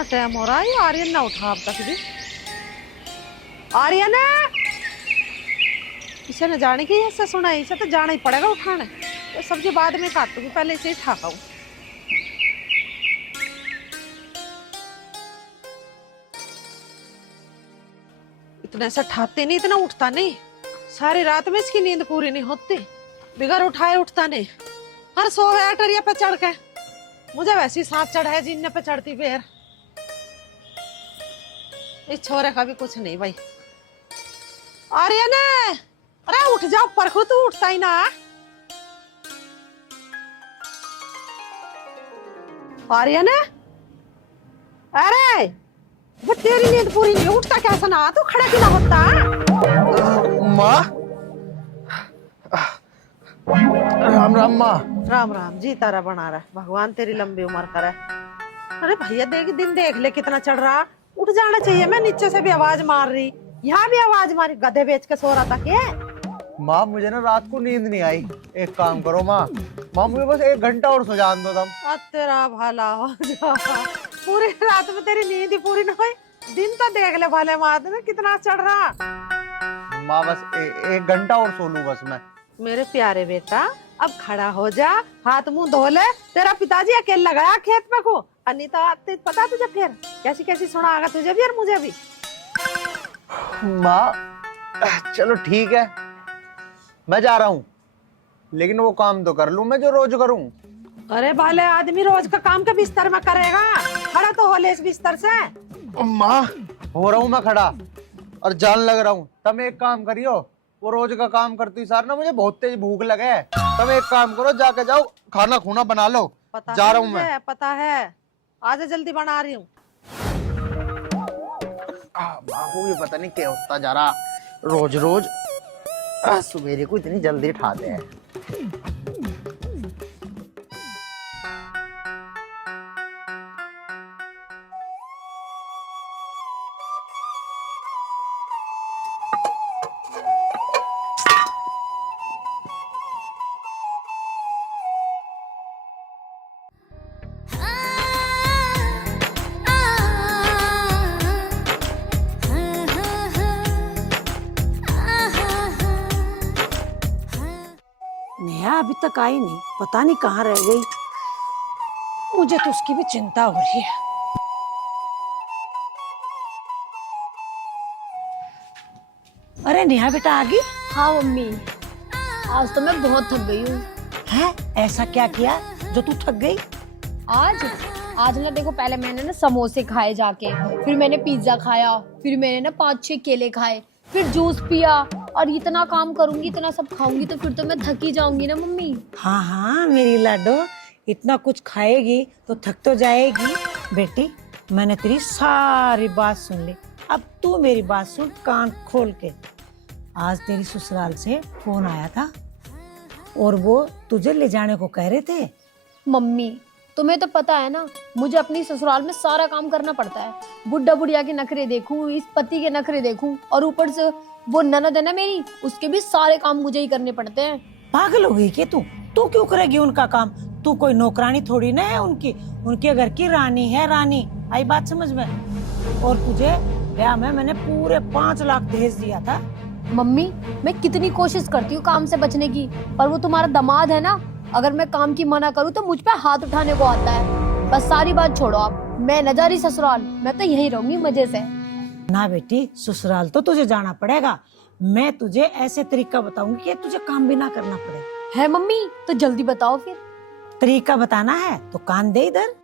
इतना टाइम हो रहा है, आर्यन ना उठा अब तक भी। आर्यन इसे न जाने की ऐसा सुना, इसे तो जाना ही पड़ेगा उठाने। तो सब्जी बाद में काटूंगी, पहले इसे ही ठाकाऊं। इतना ऐसा ठाते नहीं, इतना उठता नहीं। सारी रात में इसकी नींद पूरी नहीं होती, बिगर उठाए उठता नहीं। हर सोए अटरिया पे चढ़ के, मुझे वैसी सांस चढ़ा है जीने पे चढ़ती पैर। इस छोरे का भी कुछ नहीं भाई। आर्यन अरे उठ जाओ, परखू तू उठता ही ना। आर्यन अरे वो तेरी नींद पूरी नहीं, उठता कैसा ना, तू खड़ा क्यों ना होता? माँ, राम राम माँ। राम राम जी, तारा बना रहा है, भगवान तेरी लंबी उम्र करे। अरे भैया देख, दिन देख ले कितना चढ़ रहा, उठ जाना चाहिए। मैं नीचे से भी आवाज मार रही, यहाँ भी आवाज मारी, गधे बेच के सो रहा था क्या? माँ मुझे ना रात को नींद नहीं आई। एक काम करो माँ, मुझे बस 1 घंटा और सो जाने दो तुम। तेरा भला हो जा। पूरी रात में तेरी नींद ही पूरी ना हुई, दिन तो देख ले भले माद में कितना चढ़ रहा। माँ बस 1 घंटा और सो लूं बस मैं। मेरे प्यारे बेटा अब खड़ा हो जा, हाथ मुंह धो ले। तेरा पिताजी अकेले लगाया खेत में को, अनीता पता तुझे फिर कैसी कैसी सुनाएगा तुझे भी और मुझे भी। माँ चलो ठीक है, मैं जा रहा हूँ, लेकिन वो काम तो कर लूं मैं जो रोज करूँ। अरे भले आदमी रोज का काम के बिस्तर में करेगा, खड़ा तो हो ले इस बिस्तर से। माँ हो रहा हूँ मैं खड़ा और जान लग रहा हूँ। तुम एक काम करियो, वो रोज का काम करती सार ना मुझे बहुत तेज भूख लगे है। तुम एक काम करो, जाके जाओ खाना खूना बना लो। पता जा है रहा हूँ मैं। पता है, आज जल्दी बना रही हूँ। माँ को भी पता नहीं क्या होता जा रहा, रोज रोज सवेरे को इतनी जल्दी उठाते हैं। नेहा अभी तक आई नहीं, पता नहीं कहाँ रह गई। मुझे तो उसकी भी चिंता हो रही है। अरे नेहा बेटा आ गई? हाँ मम्मी, आज तो मैं बहुत थक गई हूँ। है ऐसा क्या किया जो तू थक गई? आज आज ना देखो, पहले मैंने ना समोसे खाए जाके, फिर मैंने पिज्जा खाया, फिर मैंने ना 5-6 केले खाए, फिर जूस पिया, और इतना काम करूंगी, इतना सब खाऊंगी तो फिर तो मैं थक ही जाऊंगी ना मम्मी। हाँ हाँ मेरी लाडो, इतना कुछ खाएगी तो थक तो जाएगी। बेटी मैंने तेरी सारी बात सुन ली, अब तू मेरी बात सुन कान खोल के। आज तेरी ससुराल से फोन आया था और वो तुझे ले जाने को कह रहे थे। मम्मी तुम्हें तो पता है ना, मुझे अपनी ससुराल में सारा काम करना पड़ता है। बुढ़ा बुढ़िया के नखरे देखूं, इस पति के नखरे देखूं, और ऊपर से वो ननद है ना मेरी, उसके भी सारे काम मुझे ही करने पड़ते हैं। पागल हो गई क्या तू? तू क्यों करेगी उनका काम? तू कोई नौकरानी थोड़ी ना है उनकी, उनके घर की रानी है रानी। आई बात समझ में? और तुझे ब्याह में मैंने पूरे 5 लाख दहेज दिया था। मम्मी मैं कितनी कोशिश करती हूँ काम से बचने की, पर वो तुम्हारा दामाद है ना, अगर मैं काम की मना करूँ तो मुझ पे हाथ उठाने को आता है। बस सारी बात छोड़ो आप, मैं न जा रही ससुराल, मैं तो यहीं रहूंगी मजे से। ना बेटी, ससुराल तो तुझे जाना पड़ेगा। मैं तुझे ऐसे तरीका बताऊंगी कि तुझे काम भी ना करना पड़े। है मम्मी तो जल्दी बताओ फिर। तरीका बताना है तो कान दे इधर।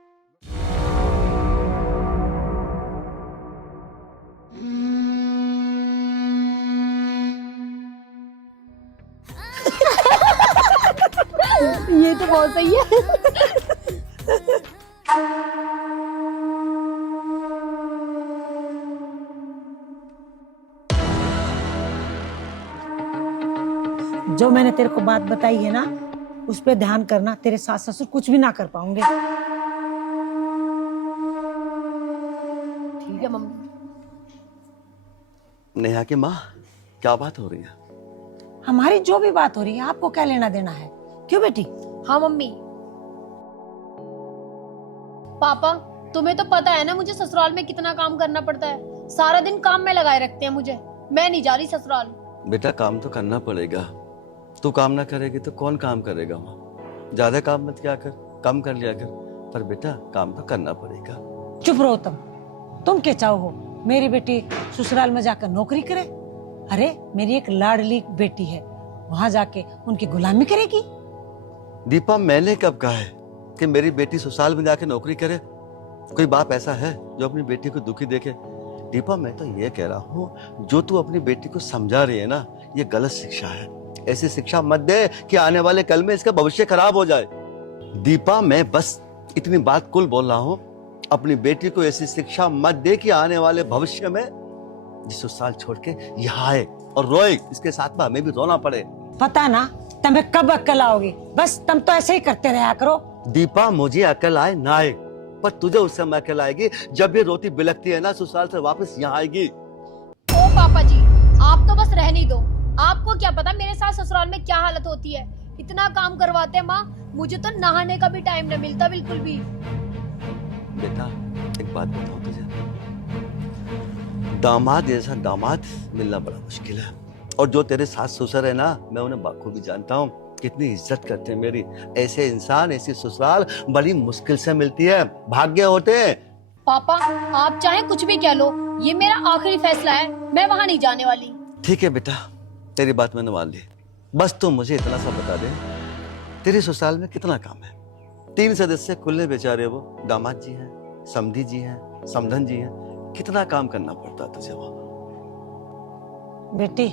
ये तो बहुत सही है। जो मैंने तेरे को बात बताई है ना, उस पे ध्यान करना। तेरे सास ससुर कुछ भी ना कर पाऊंगे। ठीक है मम्मी। नेहा की माँ, क्या बात हो रही है? हमारी जो भी बात हो रही है आपको क्या लेना देना है? क्यों बेटी? हाँ मम्मी। पापा तुम्हें तो पता है ना मुझे ससुराल में कितना काम करना पड़ता है। सारा दिन काम में लगाए रखते हैं मुझे। मैं नहीं जा रही ससुराल। बेटा काम तो करना पड़ेगा। तू काम ना करेगी तो कौन काम करेगा वहाँ। ज्यादा काम मत किया कर, कम कर लिया कर, पर बेटा काम तो करना पड़ेगा। चुप रहो तुम क्या चाहो मेरी बेटी ससुराल में जाकर नौकरी करे? अरे मेरी एक लाडली बेटी है, वहां जाके उनकी गुलामी करेगी? दीपा मैंने कब कहा है कि मेरी बेटी ससुराल में जाके नौकरी करे? कोई बाप ऐसा है जो अपनी बेटी को दुखी देखे? दीपा मैं तो ये कह रहा हूँ जो तू अपनी बेटी को समझा रही है ना, ये गलत शिक्षा है। ऐसी शिक्षा मत दे कि आने वाले कल में इसका भविष्य खराब हो जाए। दीपा मैं बस इतनी बात कुल बोल रहा हूँ, अपनी बेटी को ऐसी शिक्षा मत दे कि आने वाले भविष्य में ससुराल छोड़ के यहाँ आए और रोए, इसके साथ में हमें भी रोना पड़े। पता ना तुम्हें कब अक्ल आओगी, बस तुम तो ऐसे ही करते रहा करो। दीपा मुझे अकल आए ना आए, पर तुझे उस समय अकल आएगी जब ये रोती बिलखती है ना, ससुराल से वापस यहाँ आएगी। ओ पापा जी, आप तो बस रहने ही दो। आपको क्या पता मेरे साथ ससुराल में क्या हालत होती है। इतना काम करवाते हैं माँ, मुझे तो नहाने का भी टाइम नहीं मिलता बिल्कुल भी। बेटा एक बात बताऊं तुझे, दामाद जैसा दामाद मिलना बड़ा मुश्किल है। और जो तेरे सास ससुर है ना, मैं उन्हें बाखूबी जानता हूँ, कितनी इज्जत करते हैं मेरी। ऐसे इंसान, ऐसी ससुराल बड़ी मुश्किल से मिलती है, भाग्य होते हैं। पापा आप चाहे कुछ भी कह लो, ये मेरा आखिरी फैसला है, मैं वहाँ नहीं जाने वाली। ठीक है बेटा, तेरी बात मैंने मान ली। बस तुम मुझे इतना सा बता दे, तेरी ससुराल में कितना काम है? 3 सदस्य कुल्ले बेचारे, वो दामाद जी हैं, समधी जी हैं, समधन जी हैं, कितना काम करना पड़ता है तुझे वहाँ। बेटी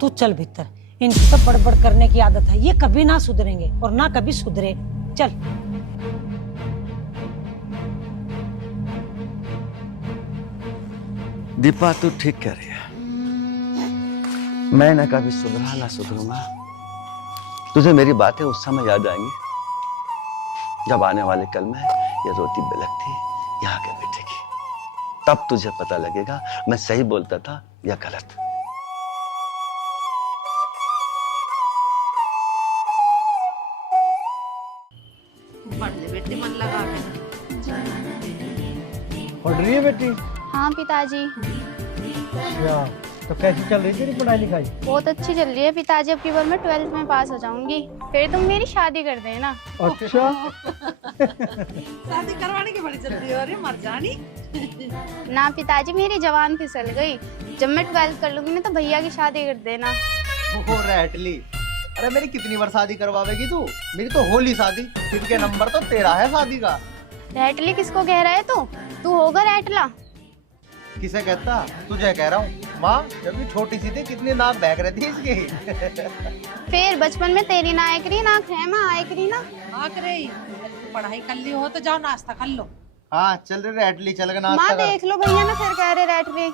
तू चल भीतर, इनकी सब बड़बड़ करने की आदत है, ये कभी ना सुधरेंगे और ना कभी सुधरे। चल दीपा तू ठीक कह रही है, मैं ना कभी सुधरा ना सुधरूंगा। तुझे मेरी बातें उस समय याद आएंगी जब आने वाले कल में ये रोती बिलखती यहाँ के बैठेगी, तब तुझे पता लगेगा मैं सही बोलता था या गलत। बेटी मन लगा पढ़ रही है बेटी? हाँ पिताजी। अच्छा, तो कैसी चल रही तेरी पढ़ाई लिखाई? बहुत अच्छी चल रही है पिताजी। अब की बार मैं 12th में पास हो जाऊंगी, फिर तुम मेरी शादी कर देना। अच्छा शादी करवाने की बड़ी जल्दी हो रही है, मर जानी। ना पिताजी, मेरी जवान फिसल गई। जब मैं 12th कर लूंगी ना तो भैया की शादी कर देना। वो रैटली, अरे मेरी कितनी बार शादी करवावेगी तू? मेरी तो होली शादी, फिर के नंबर तो तेरा है शादी का। रैटली किसको कह रहा है तू होगा रैटला? किसे कहता? तुझे कह रहा हूँ। माँ जब ये छोटी सी थी कितनी नाक बहक रही थी इसकी। फिर बचपन में तेरी नाक रही नाक है माँ आयक रही ना। आक रही पढ़ाई कर ली हो तो जाओ नाश्ता कर लो। हाँ चल रही रैटली, चल के माँ नाश्ता कर। देख लो भैया ना फिर कह रहे रैटली।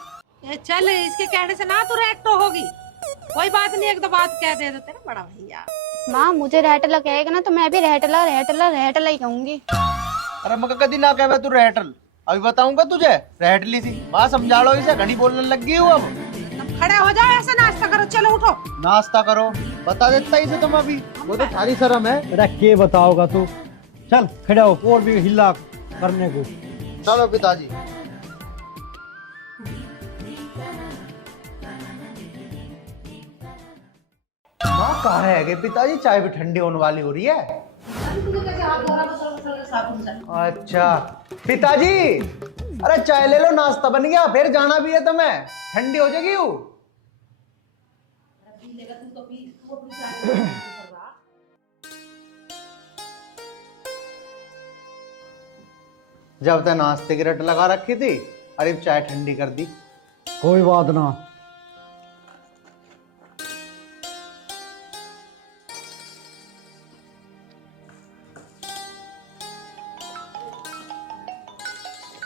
ये चल, इसके कहने से ना तू रेक्टो होगी। कोई बात नहीं, एक दो बात कह दे देते ना बड़ा भैया। माँ मुझे रैटला कहेगा ना तो मैं भी रैटला रैटला रैटला ही कहूंगी। अरे मगर कदी ना कहे तू रैटल, अभी बताऊंगा तुझे। रैटली थी माँ, समझा लो इसे, घड़ी बोलने लग गई हूँ अब। तुम खड़े हो जाओ, ऐसे नाश्ता करो, चलो उठो। नाश्ता करो बता देता इसे तुम अभी, वो तो थारी शर्म है। अरे के बताओगा तू? चल खड़ा हो और भी हिला करने को। चलो पिताजी। माँ कहाँ है गए पिताजी? चाय भी ठंडी होने वाली हो रही है। अच्छा पिताजी, अरे चाय ले लो, नाश्ता बन गया, फिर जाना भी है तुम्हें, ठंडी हो जाएगी वो। जब तक नाश्ते की रट लगा रखी थी, अरे चाय ठंडी कर दी। कोई बात ना।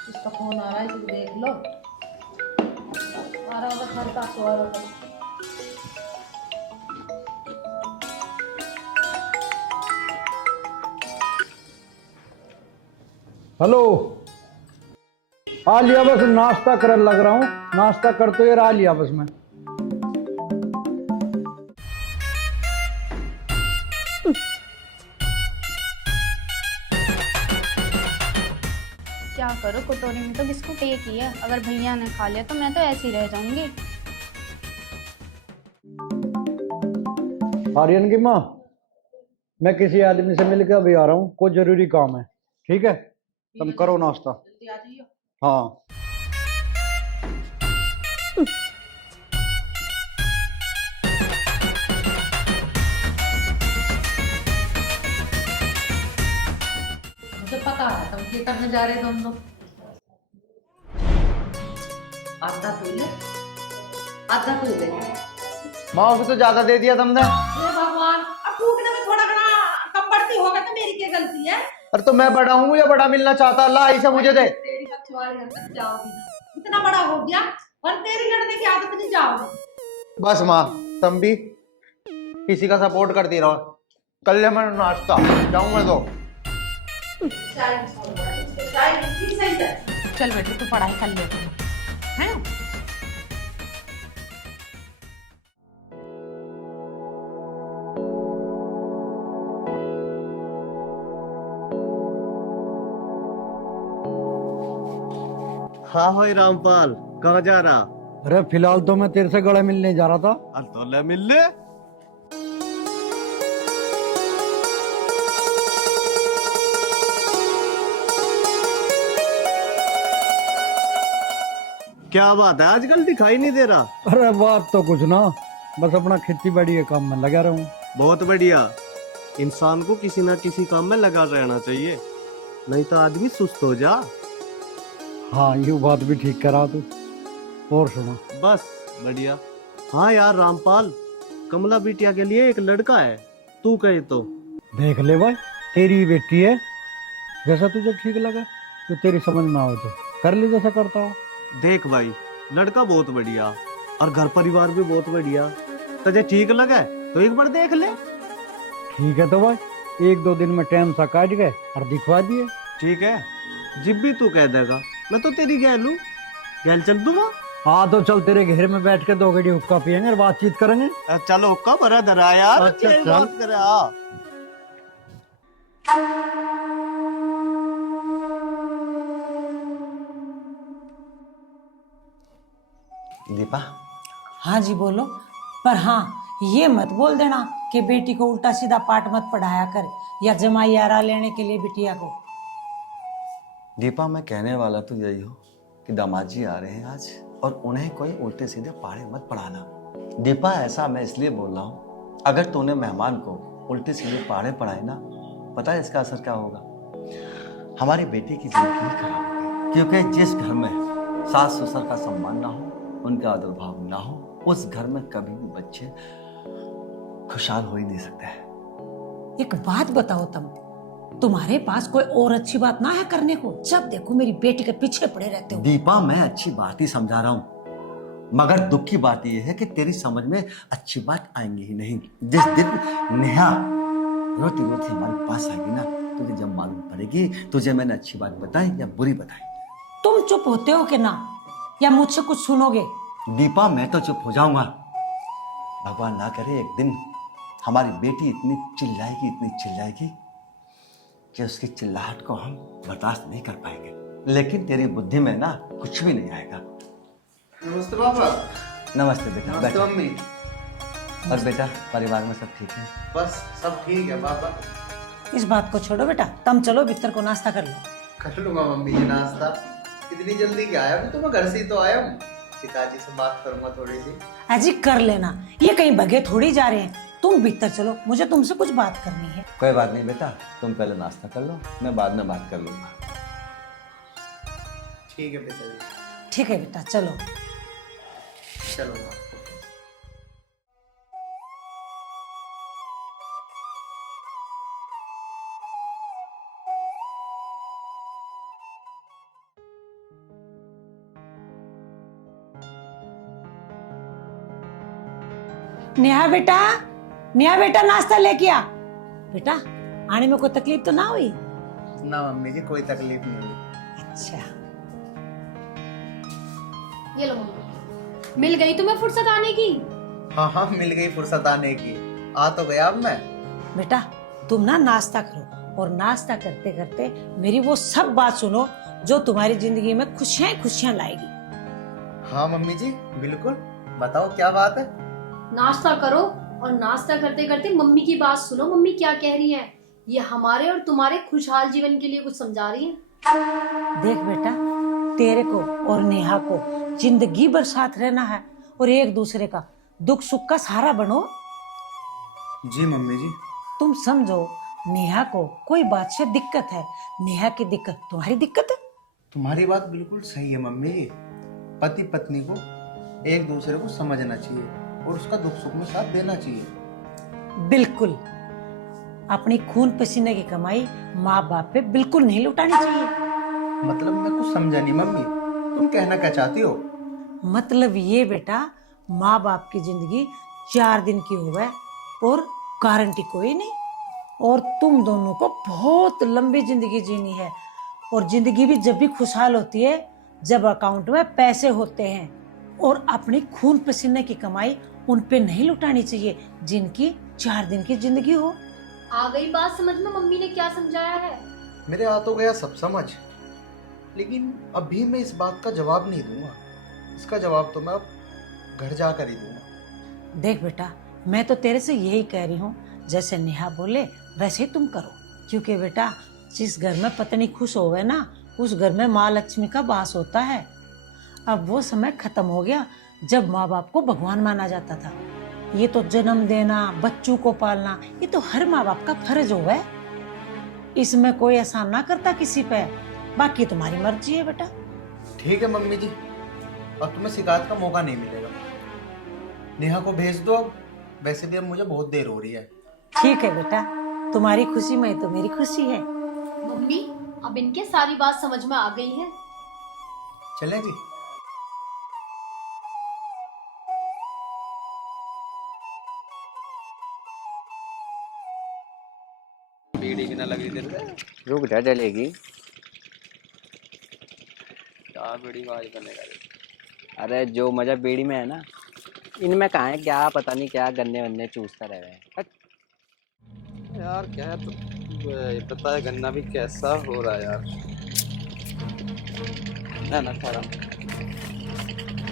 इसका फोन आ रहा है, इसे देख लो। आ रहा होगा घर का सो। हेलो, आ लिया बस, नाश्ता करने लग रहा हूँ। नाश्ता करते हुए आ लिया बस मैं। क्या करो, कटोरी में तो बिस्कुट एक ही है। अगर भैया ने खा लिया तो मैं तो ऐसी रह जाऊंगी। आर्यन की माँ, मैं किसी आदमी से मिलकर अभी आ रहा हूँ, कोई जरूरी काम है। ठीक है, तुम करो नाश्ता। हाँ। मुझे पता है तुम क्या करने जा रहे तुम लोग। आधा तू ले, आधा तू ले। माँ अभी तो ज्यादा दे दिया तुमने। हे भगवान, अब टूटने में थोड़ा घना कम बढ़ती होगा तो मेरी क्या गलती है। अरे तो मैं बड़ा हूँ या बड़ा मिलना चाहता, अल्लाह ऐसा मुझे दे। तेरी बच्चोवाली हरकत जाओगी ना, इतना बड़ा हो गया और तेरी लड़ने की आदत नहीं जाओगी। बस माँ, तुम भी किसी का सपोर्ट करती रहो। कल ले मैं नाश्ता जाऊंगा तो। चल बेटे तू पढ़ाई कर ले तू, है? हाँ भाई रामपाल, कहाँ जा रहा? अरे फिलहाल तो मैं तेरे से गले मिलने जा रहा था। अरे तो ले मिल ले। क्या बात है, आजकल दिखाई नहीं दे रहा। अरे बात तो कुछ ना, बस अपना खेती बाड़ी के काम में लगा रहा हूँ। बहुत बढ़िया। इंसान को किसी ना किसी काम में लगा रहना चाहिए, नहीं तो आदमी सुस्त हो जा। हाँ, ये बात भी ठीक करा तू। और सुना। बस बढ़िया। हाँ यार रामपाल, कमला बिटिया के लिए एक लड़का है, तू कहे तो। देख ले भाई, तेरी बेटी है, जैसा तुझे ठीक लगा, तो तेरी समझ में आओ तो कर ले जैसा करता हो। देख भाई, लड़का बहुत बढ़िया और घर परिवार भी बहुत बढ़िया, तुझे ठीक लगा तो एक बार देख ले। ठीक है तो भाई, 1-2 दिन में टाइम सा काट गए और दिखवा दिए। ठीक है, जब भी तू कह देगा मैं तो तेरी गैल हूँ, गैल चल दूंगा। हाँ तो चल, तेरे घर में बैठ के 2 घड़ी हुक्का पियेंगे और बातचीत करेंगे। चलो हुक्का भरा धरा यार। अच्छा, यही चल। बात करे। हाँ दीपा, हाँ जी बोलो। पर हाँ, ये मत बोल देना कि बेटी को उल्टा सीधा पाठ मत पढ़ाया कर, या जमाई आरा लेने के लिए बिटिया को। दीपा मैं कहने वाला तो यही हो कि दामाद जी आ रहे हैं आज, और उन्हें कोई उल्टे सीधे पहाड़े मत पढ़ाना। दीपा ऐसा मैं इसलिए बोल रहा हूँ, अगर तूने मेहमान को उल्टे सीधे पहाड़े पढ़ाए ना, पता है इसका असर क्या होगा? हमारी बेटी की जिंदगी खराब होगी। क्योंकि जिस घर में सास ससुर का सम्मान ना हो, उनका आदर भाव ना हो, उस घर में कभी भी बच्चे खुशहाल हो ही नहीं सकते हैं। एक बात बताओ तुम, तुम्हारे पास कोई और अच्छी बात ना है करने को? जब देखो मेरी बेटी के पीछे पड़े रहते हो। दीपा मैं अच्छी बात ही समझा रहा हूँ, मगर दुख की बात यह है कि तेरी समझ में अच्छी बात आएंगी ही नहीं। जिस दिन नेहा रोती रोती हमारे पास आएगी ना, तुझे जब मालूम पड़ेगी तुझे मैंने अच्छी बात बताई या बुरी बताई। तुम चुप होते हो कि ना, या मुझसे कुछ सुनोगे? दीपा मैं तो चुप हो जाऊंगा। भगवान ना करे एक दिन हमारी बेटी इतनी चिल्लाएगी कि उसकी चिल्लाहट को हम बर्दाश्त नहीं कर पाएंगे। लेकिन तेरी बुद्धि में ना कुछ भी नहीं आएगा। नमस्ते पापा। नमस्ते बेटा। नमस्ते बैठो। मम्मी। और बेटा, परिवार में सब ठीक है? बस सब ठीक है पापा। इस बात को छोड़ो बेटा, तुम चलो भीतर को नाश्ता कर लो। कर लूंगा मम्मी जी नाश्ता। इतनी जल्दी क्या आया? अभी तो मैं घर से ही तो आया हूँ। पिताजी से बात करूंगा थोड़ी सी। अजी कर लेना, ये कहीं भगे थोड़ी जा रहे हैं। तुम भीतर चलो, मुझे तुमसे कुछ बात करनी है। कोई बात नहीं बेटा, तुम पहले नाश्ता कर लो, मैं बाद में बात कर लूंगा। ठीक है पिताजी। ठीक है बेटा, चलो। चलो माँ। नेहा बेटा नाश्ता लेके आ। बेटा आने में कोई तकलीफ तो ना हुई? ना मम्मी जी, कोई तकलीफ नहीं हुई। अच्छा, ये लो मम्मी, मिल गई तुम्हें फुर्सत आने की? हाँ हाँ, मिल गई फुर्सत आने की। आ तो गया अब मैं। बेटा तुम ना नाश्ता करो, और नाश्ता करते करते मेरी वो सब बात सुनो जो तुम्हारी जिंदगी में खुशियां ही खुशियां लाएगी। हाँ मम्मी जी बिल्कुल, बताओ क्या बात है। नाश्ता करो और नाश्ता करते करते मम्मी की बात सुनो, मम्मी क्या कह रही है। ये हमारे और तुम्हारे खुशहाल जीवन के लिए कुछ समझा रही है। देख बेटा, तेरे को और नेहा को जिंदगी भर साथ रहना है और एक दूसरे का दुख सुख का सहारा बनो। जी मम्मी जी। तुम समझो, नेहा को कोई बात से दिक्कत है, नेहा की दिक्कत तुम्हारी दिक्कत है। तुम्हारी बात बिल्कुल सही है मम्मी जी। पति पत्नी को एक दूसरे को समझना चाहिए और उसका दुख सुख में साथ देना चाहिए। बिल्कुल। अपनी खून पसीने की कमाई माँ बाप पे बिल्कुल नहीं लुटानी चाहिए। मतलब मैं कुछ समझा नहीं मम्मी, तुम कहना क्या चाहती हो। मतलब ये बेटा, माँ बाप की जिंदगी 4 दिन की हो गए और गारंटी कोई नहीं, और तुम दोनों को बहुत लंबी जिंदगी जीनी है। और जिंदगी भी जब भी खुशहाल होती है जब अकाउंट में पैसे होते हैं, और अपनी खून पसीने की कमाई उन पे नहीं लुटानी चाहिए जिनकी 4 दिन की जिंदगी हो। आ गई बात समझ में मम्मी ने क्या समझाया है। मेरे हाथ हो गया सब समझ, लेकिन अभी मैं इस बात का जवाब नहीं दूंगा। इसका जवाब तो मैं अब घर जाकर ही दूंगा। देख बेटा, मैं तो तेरे से यही कह रही हूँ, जैसे नेहा बोले वैसे ही तुम करो। क्योंकि बेटा, जिस घर में पत्नी खुश होवे ना, उस घर में माँ लक्ष्मी का वास होता है। अब वो समय खत्म हो गया जब माँ बाप को भगवान माना जाता था। ये तो जन्म देना, बच्चों को पालना, ये तो हर माँ बाप का फर्ज होगा है। इसमें कोई एहसान ना करता किसी पे। बाकी तुम्हारी मर्जी है बेटा। ठीक है मम्मी जी, अब तुम्हें शिकायत का मौका नहीं मिलेगा। नेहा को भेज दो अब, वैसे भी अब मुझे बहुत देर हो रही है। ठीक है बेटा, तुम्हारी खुशी में तो मेरी खुशी है। मम्मी अब इनके सारी बात समझ में आ गई है। चलें जी। बीड़ी की ना लगी तेरे पे? रुक जा, डलेगी। क्या बीड़ी आवाज बनेगा? अरे जो मजा बीड़ी में है ना, इनमें कहाँ है। क्या पता नहीं क्या गन्ने वन्ने चूसता रह रहे। यार क्या है, तो ये पता है गन्ना भी कैसा हो रहा है यार। ना ना खा रहा।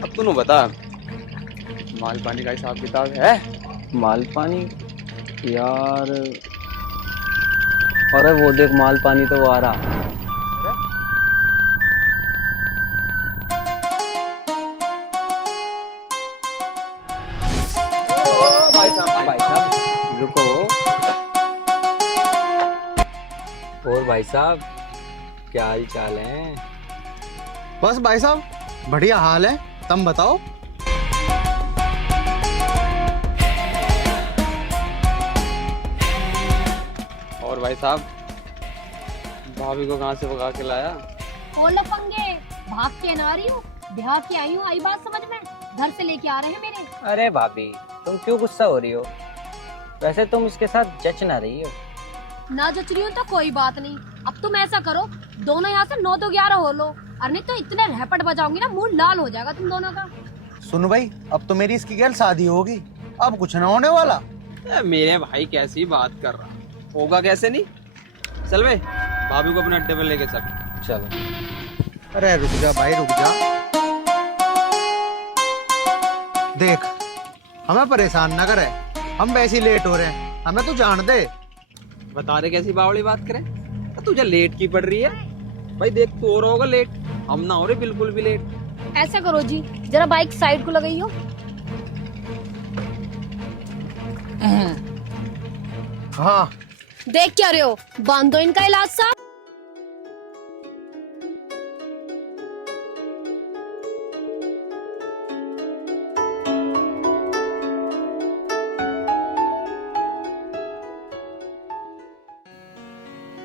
अब तू बता, माल पानी का हिसाब किताब है? माल पानी यार, अरे वो देख माल पानी तो वो आ रहा। भाई साहब रुको। और भाई साहब क्या हाल चाल है? बस भाई साहब बढ़िया हाल है, तुम बताओ। और भाई साहब, भाभी को कहाँ से भगा के लाया? बोलो पंगे, भाग के ना रही हूँ, ब्याह के आई हूँ। आई बात समझ में, घर से लेके आ रहे हैं मेरे। अरे भाभी तुम क्यों गुस्सा हो रही हो? वैसे तुम इसके साथ जच ना रही हो। ना जच रही हूँ तो कोई बात नहीं। अब तुम ऐसा करो, दोनों यहाँ से 9 to 11 हो लो, और नहीं तो इतने रैपट बजाऊंगी ना, मुंह लाल हो जाएगा तुम दोनों का। सुन भाई, अब तो मेरी इसकी गैल शादी होगी, अब कुछ ना होने वाला। मेरे भाई कैसी बात कर रहा, होगा कैसे नहीं। चल बे, भाभी को अपने अड्डे पे लेके चल। चलो। अरे रुक जा भाई, रुक जा। देख, हमें परेशान ना करे, हम वैसे ही लेट हो रहे हैं, हमें तो जान दे। बता रहे कैसी बावड़ी बात करें, तुझे लेट की पड़ रही है। भाई देख, तू हो रहा होगा लेट, हम ना हो रहे बिल्कुल भी लेट। ऐसा करो जी, जरा बाइक साइड को लगाइयो। हाँ देख क्या रहे हो, बांधो इनका इलाज साहब।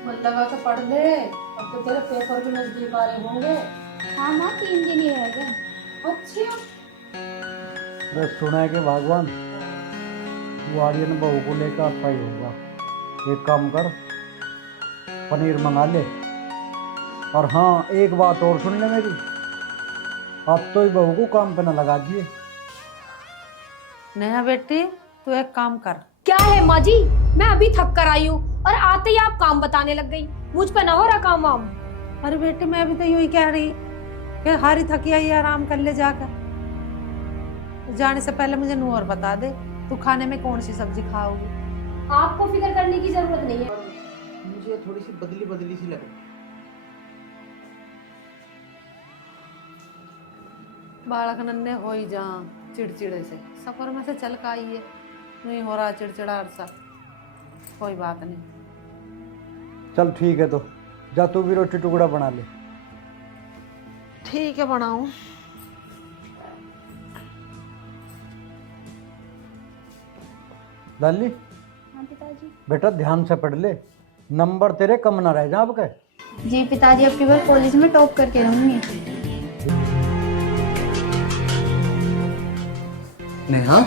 मन लगा के पढ़ ले, अब तो तेरे पेपर भी नजदीक आ रहे होंगे। हाँ माँ 3 दिन ही रह गए। अच्छा, अरे सुना है कि भगवान वो आर्यन बहू को लेकर आता ही होगा। एक काम कर, पनीर मंगा ले। और हाँ, एक बात और सुन ले मेरी, अब तो ही बहू को काम पे न लगा दिए। नेहा बेटी, तू एक काम कर। क्या है माँ जी, मैं अभी थक कर आई हूँ और आते ही आप काम बताने लग गई। मुझ पे ना हो रहा काम वाम। अरे बेटी मैं भी तो यूं ही कह रही कि हारी थकी आई आराम कर ले जाकर। जाने से पहले मुझे नू और बता दे तू खाने में कौन सी सब्जी खाओगी। आपको फिक्र करने की जरूरत नहीं है। मुझे थोड़ी सी बदली बदली सी लगे। बालक नन्हे हो ही जा चिड़चिड़े से सफर में से चल का आई है नहीं हो रहा चिड़चिड़ा अरसा। कोई बात नहीं। चल ठीक है, तो जा तू भी रोटी टुकड़ा बना ले। ठीक है बनाऊं। लाली हाँ पिताजी। बेटा ध्यान से पढ़ ले, नंबर तेरे कम ना रह जा आपके। जी पिताजी, अब की बार कॉलेज में टॉप करके रहूंगी। नेहा,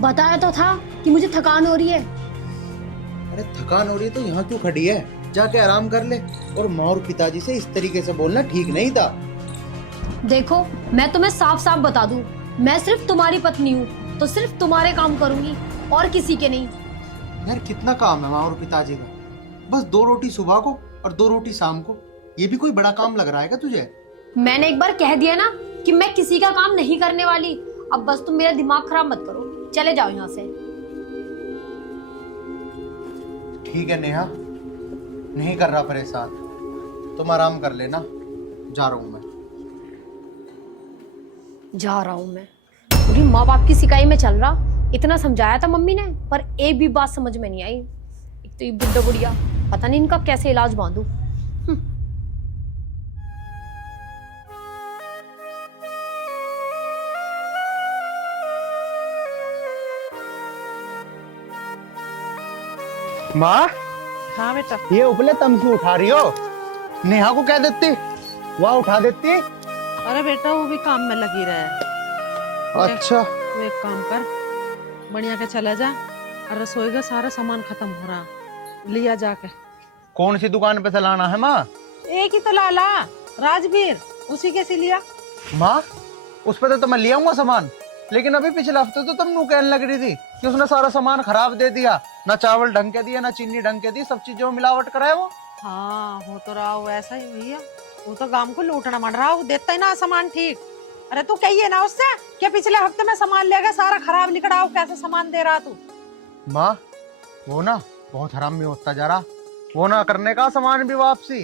बताया तो था कि मुझे थकान हो रही है। अरे थकान हो रही है तो यहाँ क्यों खड़ी है? जाके आराम कर ले। और माँ और पिताजी से इस तरीके से बोलना ठीक नहीं था। देखो मैं तुम्हें साफ साफ बता दूं, मैं सिर्फ तुम्हारी पत्नी हूँ तो सिर्फ तुम्हारे काम करूंगी और किसी के नहीं। यार कितना काम है माँ और पिताजी का? बस 2 रोटी सुबह को और 2 रोटी शाम को। ये भी कोई बड़ा काम लग रहा है क्या तुझे? मैंने एक बार कह दिया ना कि मैं किसी का काम नहीं करने वाली। अब बस तुम मेरा दिमाग खराब मत करो, चले जाओ यहाँ से। ठीक है नेहा, नहीं कर रहा परेशान, तुम आराम कर लेना। जा रहा हूँ मैं। जा रहा हूँ मैं? पूरी माँ बाप की सिकाई में चल रहा। इतना समझाया था मम्मी ने पर एक भी बात समझ में नहीं आई। एक तो ये बुड्ढा बुढ़िया, पता नहीं इनका कैसे इलाज बांधू। माँ, हाँ बेटा। ये उपले तम क्यों उठा रही हो? नेहा को कह देती, वहाँ उठा देती। अरे बेटा वो भी काम में लगी रहे। अच्छा तू एक काम कर, बढ़िया के चला जा और रसोई का सारा सामान खत्म हो रहा, लिया जाके। कौन सी दुकान पे से लाना है माँ? एक ही तो लाला, राजवीर, उसी के से लिया। माँ, उस पे तो मैं ले आऊंगा सामान, लेकिन अभी पिछले हफ्ते तो तुम नू कहने लग रही थी कि उसने सारा सामान खराब दे दिया। ना चावल ढंग के दिया, ना चीनी ढंग के दी, सब चीजों में मिलावट कराए वो। हाँ हो तो रहा हो ऐसा ही भैया, वो तो गांव को लूटना मर रहा हो, देता ही ना सामान ठीक। अरे तू कहिए ना उससे कि पिछले हफ्ते में सामान ले गया सारा खराब निकला हो, कैसे सामान दे रहा तू। माँ, वो ना बहुत हरामी होता जा रहा, वो ना करने का सामान भी वापसी।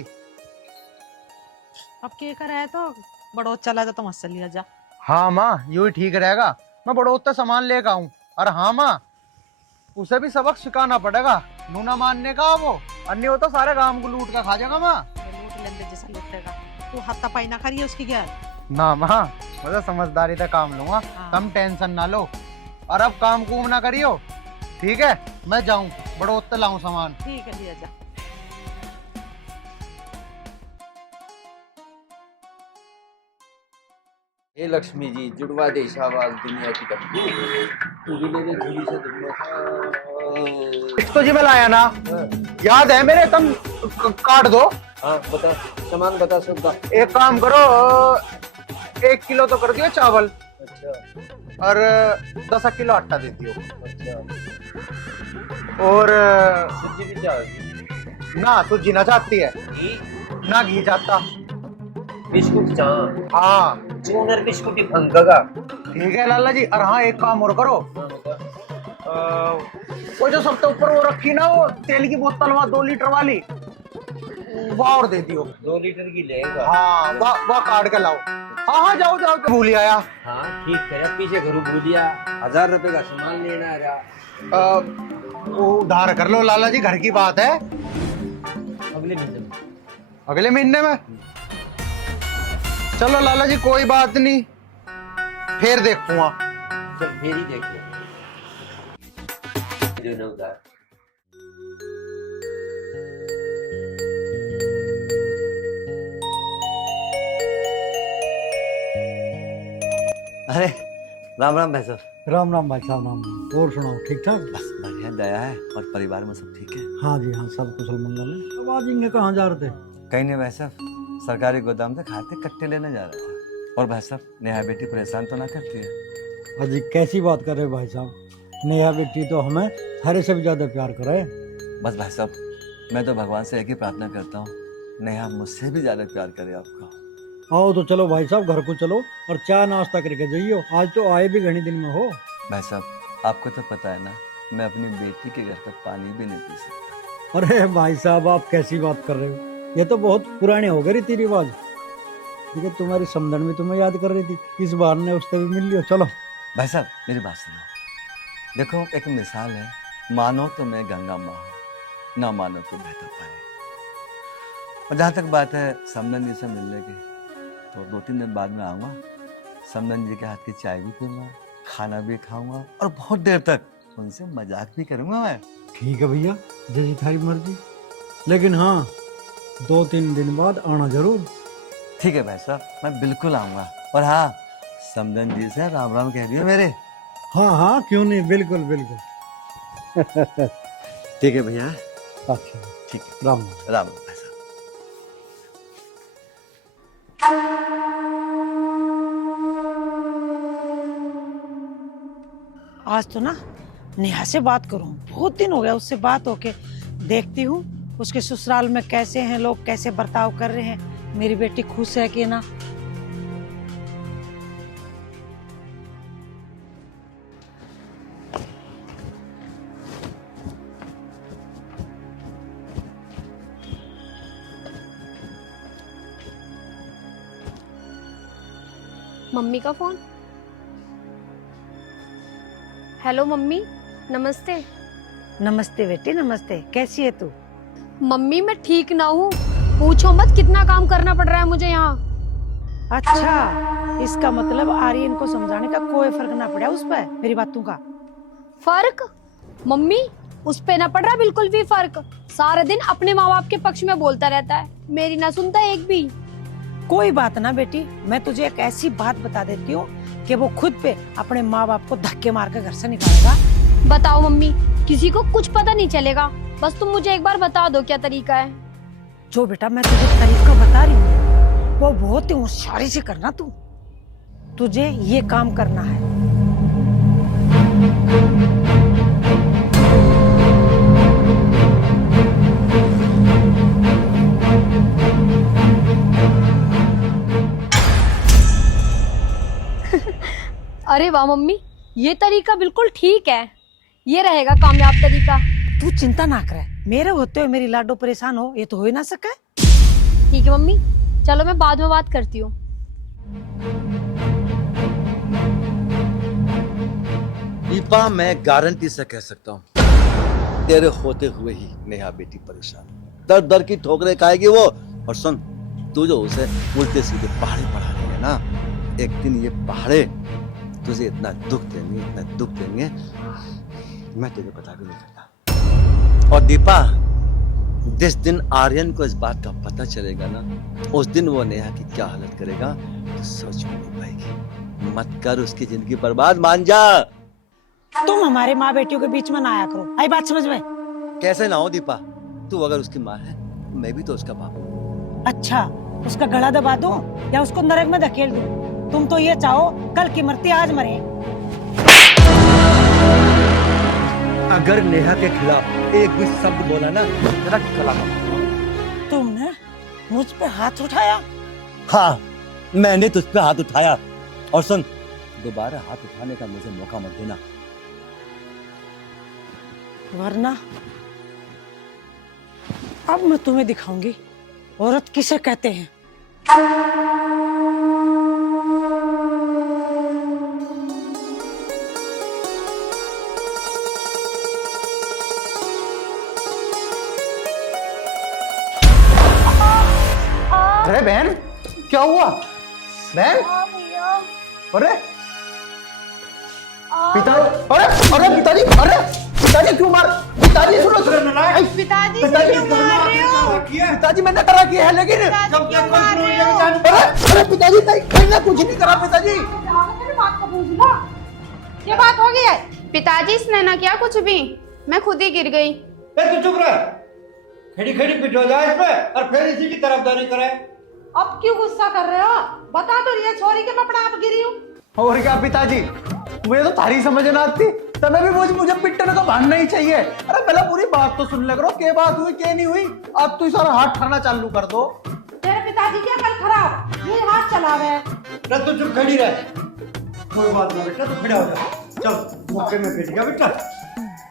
अब क्या करे तो बड़ो चला जा तो मत लिया जा। हाँ माँ, यू ही ठीक रहेगा, मैं बड़ोता सामान लेकर आऊं। और हाँ माँ, उसे भी सबक सिखाना पड़ेगा, नूना मानने का वो, अन्य हो तो सारे गांव को लूट कर खा जाएगा माँ। लूट लेंगे जैसा लूटेगा, तू हाथापाई ना करिए उसकी गैर। ना माँ, मतलब समझदारी से काम लूंगा, तुम टेंशन ना लो। और अब काम कूम ना करियो, ठीक है? मैं जाऊं, बड़ोते लाऊं सामान। ठीक है लिया जा। हे लक्ष्मी जी, जुड़वा दे शाबाश दुनिया की डब्बी, तू भी ले ले झूली से दुनिया। इसको जी मैं लाया ना, याद है मेरे? तुम काट दो। हाँ बता, सामान बता सब का। एक काम करो, 1 किलो तो कर दियो चावल। अच्छा। और 10 किलो आटा दे दियो। अच्छा। और सूजी भी चाहिए ना, सूजी ना जाती है, घी ना घी जाता। बिस्कुट चाह। हाँ जूनर बिस्कुट ही भंगगा। ठीक है लाला जी। और हाँ एक काम और करो, हाँ बता। वो जो सबसे ऊपर वो रखी ना, वो तेल की बोतल, वहाँ 2 लीटर वाली, वो और दे दियो। 2 लीटर की लेगा। हाँ वह काट के लाओ। हाँ हाँ जाओ जाओ, भूल आया। हाँ ठीक है, पीछे घरू भूलिया, 1000 रुपए का सामान लेना है। वो उधार कर लो लाला जी, घर की बात है। अगले महीने में। अगले महीने में? चलो लाला जी कोई बात नहीं, फिर देखूंगा। चल फिर ही देखिए जो न उधार। अरे राम राम भाई साहब। राम राम भाई साहब, राम राम। और सुनाओ, ठीक ठाक? बस बढ़िया, दया है। और परिवार में सब ठीक है? हाँ जी हाँ, सब कुशल मंगल है। अब आज इंगे कहाँ जा रहे थे? कहीं नहीं भाई साहब, सरकारी गोदाम से खाते कट्टे लेने जा रहा था। और भाई साहब, नेहा बेटी परेशान तो ना करती है? अजी कैसी बात कर रहे भाई साहब, नेहा बेटी तो हमें हरे से भी ज्यादा प्यार करे। बस भाई साहब, मैं तो भगवान से एक ही प्रार्थना करता हूँ नेहा मुझसे भी ज्यादा प्यार करे आपको। आओ तो चलो भाई साहब, घर को चलो और चाय नाश्ता करके जाइयो। आज तो आए भी घनी दिन में हो। भाई साहब आपको तो पता है ना, मैं अपनी बेटी के घर का पानी भी नहीं पी सकता। अरे भाई साहब, आप कैसी बात कर रहे हो? ये तो बहुत पुराने हो गए रीति रिवाज। ठीक है, तुम्हारी समझन में तुम्हें याद कर रही थी, इस बार ने उससे भी मिल लियो। चलो भाई साहब मेरी बात सुनो, देखो एक मिसाल है, मानो तो मैं गंगा माँ हूँ, ना मानो तो बहता पानी। और जहाँ तक बात है समदन जी से मिलने की, तो 2-3 दिन बाद में आऊँगा। समदन जी के हाथ की चाय भी पीऊँगा, खाना भी खाऊंगा और बहुत देर तक उनसे मजाक भी करूँगा मैं। ठीक है भैया, जैसी थारी मर्जी, लेकिन हाँ 2-3 दिन बाद आना जरूर। ठीक है भाई साहब, मैं बिल्कुल आऊँगा। और हाँ, समदन जी से राम राम कह दियो मेरे। हाँ हाँ, क्यों नहीं, बिल्कुल बिल्कुल। ठीक है भैया। अच्छा ठीक है, राम राम राम भाई साहब। आज तो ना नेहा से बात करूं, बहुत दिन हो गया उससे बात होके। देखती हूँ उसके ससुराल में कैसे हैं लोग, कैसे बर्ताव कर रहे हैं, मेरी बेटी खुश है कि ना। मम्मी का फोन। हेलो मम्मी, नमस्ते। नमस्ते बेटी, नमस्ते। कैसी है तू? मम्मी मैं ठीक ना हूँ, पूछो मत कितना काम करना पड़ रहा है मुझे यहाँ। अच्छा, इसका मतलब आर्यन को समझाने का कोई फर्क ना पड़ा उस पर, मेरी बातों का। फर्क? मम्मी उस पे ना पड़ रहा बिल्कुल भी फर्क। सारे दिन अपने माँ बाप के पक्ष में बोलता रहता है, मेरी ना सुनता एक भी। कोई बात ना बेटी, मैं तुझे एक ऐसी बात बता देती हूँ कि वो खुद पे अपने माँ बाप को धक्के मार कर घर से निकालेगा। बताओ मम्मी, किसी को कुछ पता नहीं चलेगा, बस तुम मुझे एक बार बता दो क्या तरीका है। जो बेटा मैं तुझे तरीका बता रही हूँ वो बहुत ही होशियारी से करना। तुझे ये काम करना है। अरे वाह मम्मी, ये तरीका बिल्कुल ठीक है, ये रहेगा कामयाब तरीका। तू चिंता ना करे, मेरे होते हुए मेरी लाडो परेशान हो, ये तो हो ही ना सके। ठीक है मम्मी, चलो मैं बाद में बात करती हूँ। दीपा, मैं गारंटी से कह सकता हूँ तेरे होते हुए ही नेहा बेटी परेशान, दर दर की ठोकरें खाएगी वो। और सुन, तू जो उसे उल्टे सीधे पहाड़े पढ़ा रही है ना, एक दिन ये पहाड़े तुझे इतना दुख देंगे, इतना दुख देंगे, मैं तुझे बता भी नहीं सकता। और दीपा, जिस दिन आर्यन को इस बात का पता चलेगा ना, उस दिन वो नेहा की क्या हालत करेगा तो सोच भी नहीं पाएगी। मत कर उसकी जिंदगी बर्बाद, मान जा। तुम हमारे माँ बेटियों के बीच में ना आया करो, आई बात समझ में? कैसे ना हो दीपा, तू अगर उसकी माँ है, मैं भी तो उसका बाप हूँ। अच्छा, उसका गला दबा दूं या उसको नरक में धकेल दूं? तुम तो ये चाहो कल की मरती आज मरे। अगर नेहा के खिलाफ एक भी शब्द बोला ना, तेरा गला काट। तुमने मुझ पे हाथ उठाया? हाँ, मैंने तुझ पे हाथ उठाया। और सुन, दोबारा हाथ उठाने का मुझे मौका मत देना, वरना अब मैं तुम्हें दिखाऊंगी औरत किसे कहते हैं। अरे बहन, क्या हुआ बहन? अरे पिता, अरे अरे पिताजी, अरे पिताजी क्यों मार? पिताजी सुनो, पिताजी क्यों मार रहे हो? पिताजी मैंने करा किया है, लेकिन अरे पिताजी मैंने कुछ नहीं करा। पिताजी ये बात हो गई है। पिताजी इसने ना किया कुछ भी, मैं खुद ही गिर गई। तू चुप रह, खड़ी खड़ी पिट हो जाए इस पे और फिर इसी की तरफदारी करे। अब क्यों गुस्सा कर रहे हो? बता तो रही है छोरी के मैं अपने आप गिरी हूँ। और क्या पिताजी, मुझे तो थारी समझ ना आती, तमें भी मुझे पिटने का भान नहीं चाहिए। अरे पहले पूरी बात तो सुन ले करो, क्या बात हुई क्या नहीं हुई। अब तू सारा हाथ ठरना चालू कर दो। तेरे पिताजी क्या कल खराब, ये हाथ चलावे। तू चुप खड़ी रह, कोई बात नहीं बेटा, तू खड़ा हो जा। चल मौके में बैठ गया बेटा,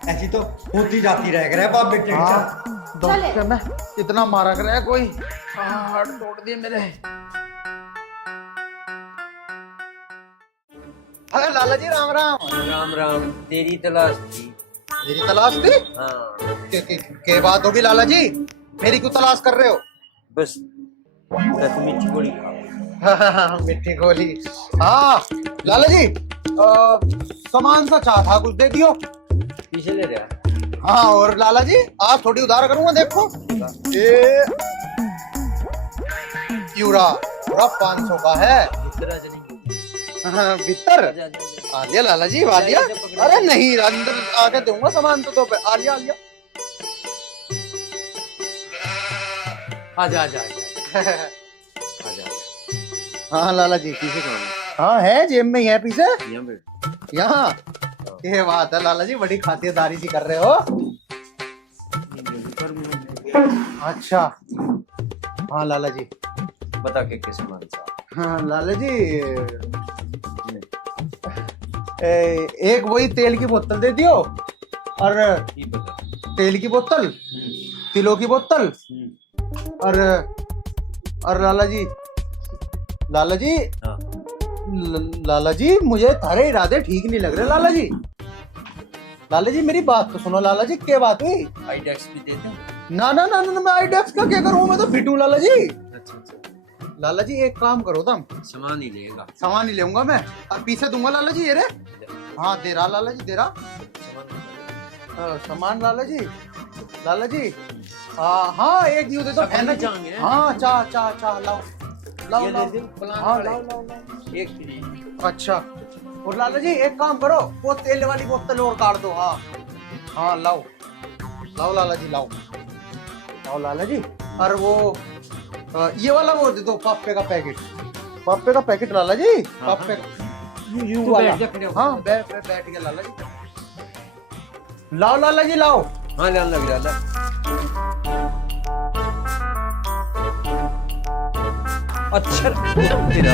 ऐसी तो होती जाती रह गया बाप बेटे। चले में इतना मारा कर है कोई, हाथ तोड़ दिए मेरे। अरे लाला जी राम राम। राम राम, तेरी तलाश थी। मेरी तलाश थी? हाँ के बात होगी लाला जी, मेरी क्यों तलाश कर रहे हो? बस 10 मीठी गोली खाओ। मिट्टी गोली। हाँ लाला जी, सामान सा चाह था, कुछ दे दियो। पीछे ले रहा। हाँ और लाला जी आज थोड़ी उधार करूंगा, देखो ये यूरा पूरा 500 का है। हाँ, भीतर आ लिया लाला जी, आ लिया। अरे नहीं अंदर आके दूंगा सामान तो पे आ लिया, आ लिया। आजा आजा हाँ लाला जी पीछे कौन? हाँ है जेब में ही है पीछे यहाँ पे। यहाँ। ये बात है लाला जी, बड़ी खातिरदारी सी कर रहे हो। अच्छा हाँ लाला जी। बता के सामान था। हाँ लाला जी, एक वही तेल की बोतल दे दियो, और ये बता। तेल की बोतल, किलो की बोतल, और लाला जी हाँ। लाला जी मुझे थारे इरादे ठीक नहीं लग रहे लाला जी। लाला जी मेरी बात तो सुनो लाला जी, क्या बात हुई? आईडेक्स भी देते हैं? ना ना ना ना, मैं आईडेक्स का क्या करूं, मैं तो फिट हूं लाला जी। अच्छा। लाला जी एक काम करो तुम, सामान ही लेगा। सामान ही लेऊंगा मैं, अब पीछे दूंगा लाला जी। ये रे हाँ दे रहा लाला जी, दे रहा सामान लाला जी। लाला जी हाँ एक यूं दे दो। हाँ चाह लाओ लाओ ये लाओ, ले दे। हाँ लाओ लाओ। एक फ्री। अच्छा और लाला जी एक काम करो, वो तेल वाली बोतल और काट दो। हाँ हाँ लाओ लाओ लाला जी, लाओ लाओ लाला जी। और वो ये वाला वो दे दो, पापे का पैकेट, पापे का पैकेट लाला जी। पापे यू वाला। हाँ बैठ गया लाला जी। लाओ लाला जी लाओ। हाँ लाने लग रहा था। अच्छा तेरा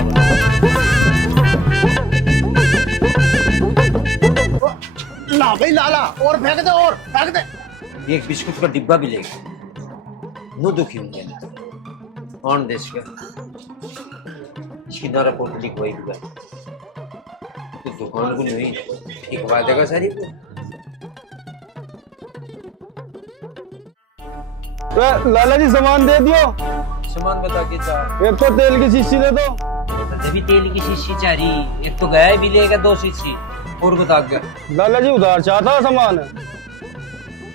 ला भाई लाला, और फेंक दे, और फेंक दे। एक बिस्कुट का डिब्बा भी लेगा। नो दुखी होंगे कौन देश का इसकी नारा पोटली कोई भी तो दुकान को नहीं ठीक देगा सारी को। लाला जी सामान दे दियो। सामान बता के चाह। एक तो तेल की शीशी दे दो। भी तेल की शीशी चाह रही, एक तो गया भी लेगा 2 शीशी और बता गया। लाला जी उधार चाहता सामान।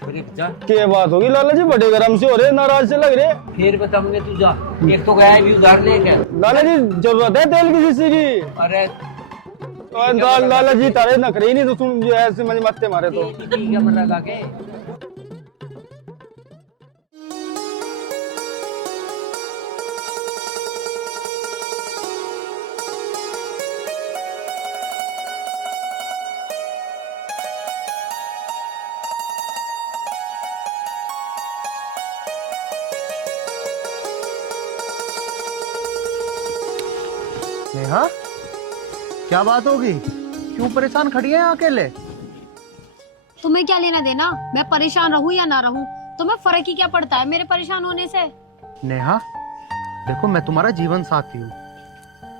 क्या बात होगी लाला जी, बड़े गरम से हो रहे, नाराज से लग रहे। फिर बता मुझे तू जा, एक तो गया भी उधार लेके। लाला जी जरूरत है तेल की शीशी की। अरे लाला जी तारे नखरे नहीं तो तुम जो ऐसे मुझे मत्ते मारे तो। ठीक है मन लगा के। नेहा क्या बात होगी, क्यों परेशान खड़ी है अकेले? तुम्हें क्या लेना देना, मैं परेशान रहूं या ना रहूं, तुम्हें फर्क ही क्या पड़ता है मेरे परेशान होने से। नेहा देखो मैं तुम्हारा जीवन साथी हूँ,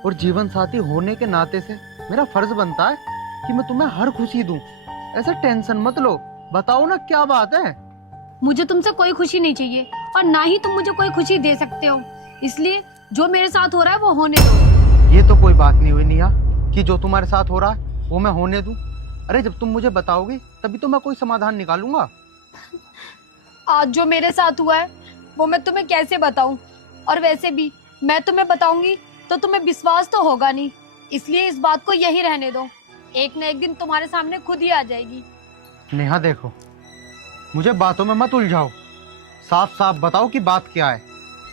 और जीवन साथी होने के नाते से मेरा फर्ज बनता है कि मैं तुम्हें हर खुशी दूं। ऐसे टेंशन मत लो, बताओ ना क्या बात है। मुझे तुमसे कोई खुशी नहीं चाहिए, और ना ही तुम मुझे कोई खुशी दे सकते हो, इसलिए जो मेरे साथ हो रहा है वो होने दो। ये तो कोई बात नहीं हुई नेहा कि जो तुम्हारे साथ हो रहा है वो मैं होने दूं। अरे जब तुम मुझे बताओगी तभी तो मैं कोई समाधान निकालूंगा। आज जो मेरे साथ हुआ है वो मैं तुम्हें कैसे बताऊं, और वैसे भी मैं तुम्हें बताऊंगी तो तुम्हें विश्वास तो होगा नहीं, इसलिए इस बात को यही रहने दो, एक न एक दिन तुम्हारे सामने खुद ही आ जाएगी। नेहा देखो मुझे बातों में मत उलझाओ, साफ साफ बताओ कि बात क्या है।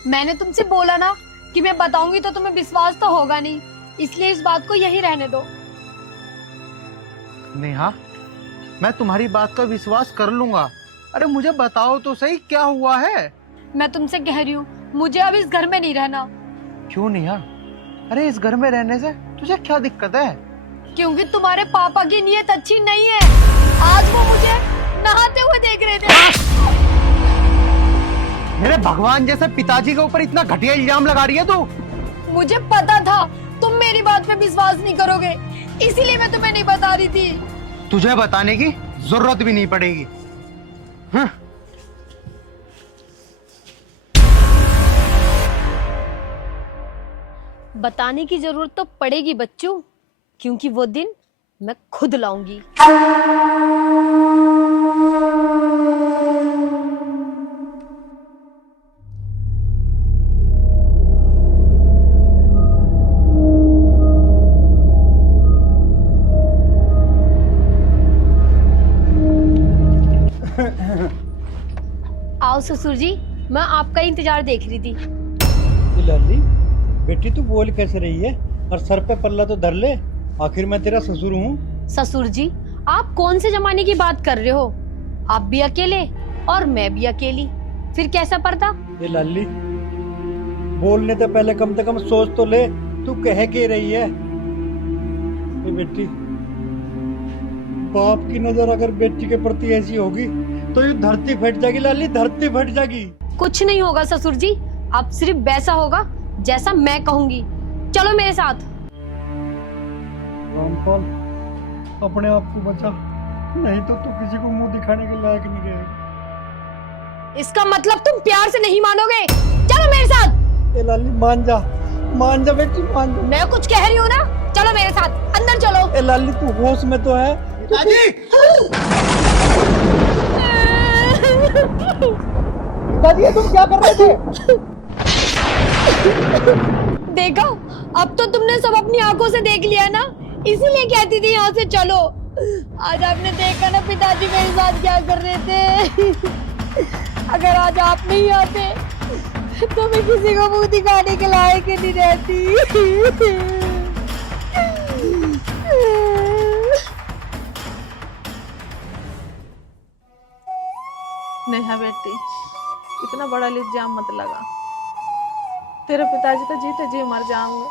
मैंने तुमसे बोला ना कि मैं बताऊंगी तो तुम्हें विश्वास तो होगा नहीं, इसलिए इस बात को यही रहने दो। नेहा, मैं तुम्हारी बात का विश्वास कर लूंगा। अरे मुझे बताओ तो सही क्या हुआ है। मैं तुमसे कह रही हूँ, मुझे अब इस घर में नहीं रहना। क्यों नेहा? अरे इस घर में रहने से तुझे क्या दिक्कत है? क्योंकि तुम्हारे पापा की नीयत अच्छी नहीं है। आज वो मुझे नहाते हुए देख रहे थे। मेरे भगवान जैसे पिताजी के ऊपर इतना घटिया इल्जाम लगा रही है तू। मुझे पता था तुम मेरी बात पे विश्वास नहीं करोगे, इसीलिए मैं तुम्हें नहीं बता रही थी। तुझे बताने की जरूरत भी नहीं पड़ेगी। हाँ। बताने की जरूरत तो पड़ेगी बच्चों, क्योंकि वो दिन मैं खुद लाऊंगी। आओ ससुर जी, मैं आपका इंतजार देख रही थी। लाली बेटी तू बोल कैसे रही है, और सर पे पल्ला तो धर ले, आखिर मैं तेरा ससुर हूँ। ससुर जी, आप कौन से जमाने की बात कर रहे हो? आप भी अकेले और मैं भी अकेली, फिर कैसा पर्दा? ये लाली बोलने से पहले कम से कम सोच तो ले, तू कह के रही है। ये बेटी, बाप की नजर अगर बेटी के प्रति ऐसी होगी तो ये धरती फट जाएगी लाली, धरती फट जाएगी। कुछ नहीं होगा ससुर जी, अब सिर्फ वैसा होगा जैसा मैं कहूंगी। चलो मेरे साथ। रामपाल, अपने आप को बचा, नहीं तो तू किसी को मुंह दिखाने के लायक नहीं रहे। इसका मतलब तुम प्यार से नहीं मानोगे? चलो मेरे साथ। ए लाली मान जा बेटी, मान जा। मैं कुछ कह रही हूँ ना, चलो मेरे साथ, अंदर चलो। ए लाली तू होश में तो है? पिताजी! पिताजी ये तुम क्या कर रहे थे? देखा, अब तो तुमने सब अपनी आंखों से देख लिया ना, इसीलिए कहती थी यहाँ से चलो। आज आपने देखा ना पिताजी मेरे साथ क्या कर रहे थे। अगर आज आप नहीं आते तो मैं किसी को मुंह दिखाने के लायक ही नहीं रहती। नेहा बेटी, इतना बड़ा इल्जाम मत लगा। तेरे पिताजी तो जीते जी मर जाएंगे,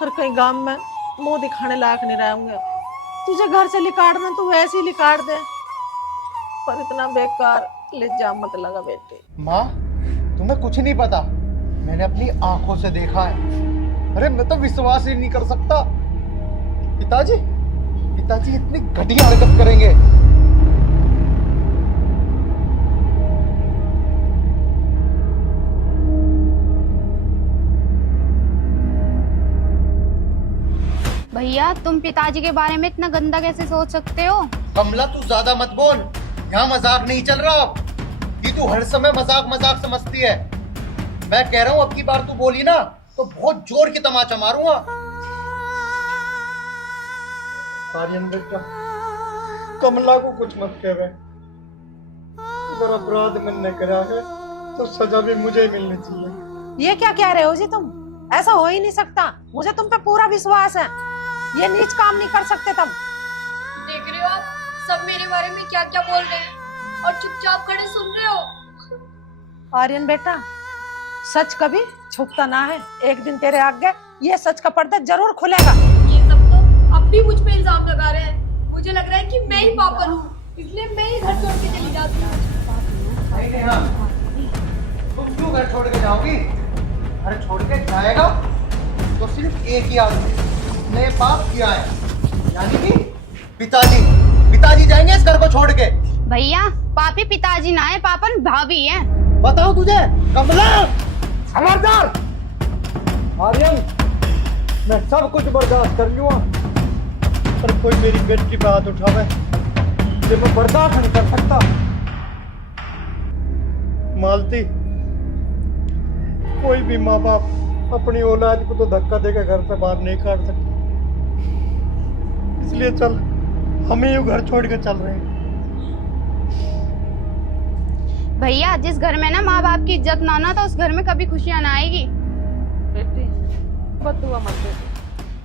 हर कहीं गांव में मुंह दिखाने लायक नहीं रहेंगे। तुझे घर से लिकाड़ना तो वैसे ही लिकाड़ दे, पर इतना बेकार इल्जाम मत लगा बेटी। माँ, तुम्हें कुछ नहीं पता, मैंने अपनी आंखों से देखा है। अरे मैं तो विश्वास ही नहीं कर सकता। पिताजी इतनी घटिया हरकत करेंगे? भैया तुम पिताजी के बारे में इतना गंदा कैसे सोच सकते हो? कमला तू ज्यादा मत बोल, यहाँ मजाक नहीं चल रहा। कि तू हर समय मजाक समझती है। मैं कह रहा हूँ अब की बार तू बोली ना तो बहुत जोर की तमाचा मारूंगा। आर्यन बेटा, कमला को कुछ मत कह रहे। अगर अपराध मैंने करा है तो सजा भी मुझे मिलनी चाहिए। ये क्या कह रहे हो जी तुम? ऐसा हो ही नहीं सकता, मुझे तुम पे पूरा विश्वास है। ये नीच काम नहीं कर सकते तुम। देख रहे हो आप सब मेरे बारे में क्या क्या बोल रहे हैं और चुपचाप खड़े सुन रहे हो। आर्यन बेटा, सच कभी छुपता ना है। एक दिन तेरे आगे ये सच का पर्दा जरूर खुलेगा। ये सब तो अब भी मुझ पे इल्जाम लगा रहे हैं। मुझे लग रहा है कि मैं ही पागल हूँ, इसलिए मैं ही घर छोड़ के चली जाती हूँ। नहीं नेहा, तुम क्यों घर छोड़ के जाओगी? घर छोड़ के जाएगा तो सिर्फ एक ही आदमी, ने पाप किया है, यानी कि पिताजी जाएंगे इस घर को छोड़ के। भैया पापी पिताजी ना है, पापन भाभी है। बताओ तुझे कमला, खबरदार। आर्यन, मैं सब कुछ बर्दाश्त कर लूंगा, पर कोई मेरी बेटी पे हाथ उठावे ये मैं बर्दाश्त नहीं कर सकता। मालती, कोई भी माँ बाप अपनी औलाद को तो धक्का देकर घर से बाहर नहीं काट सकते, इसलिए चल हम ही घर छोड़ के चल रहे हैं। भैया जिस घर में ना माँ बाप की इज्जत ना ना, तो उस घर में कभी खुशियां ना आएगी। बेटी बदुआ मत दे,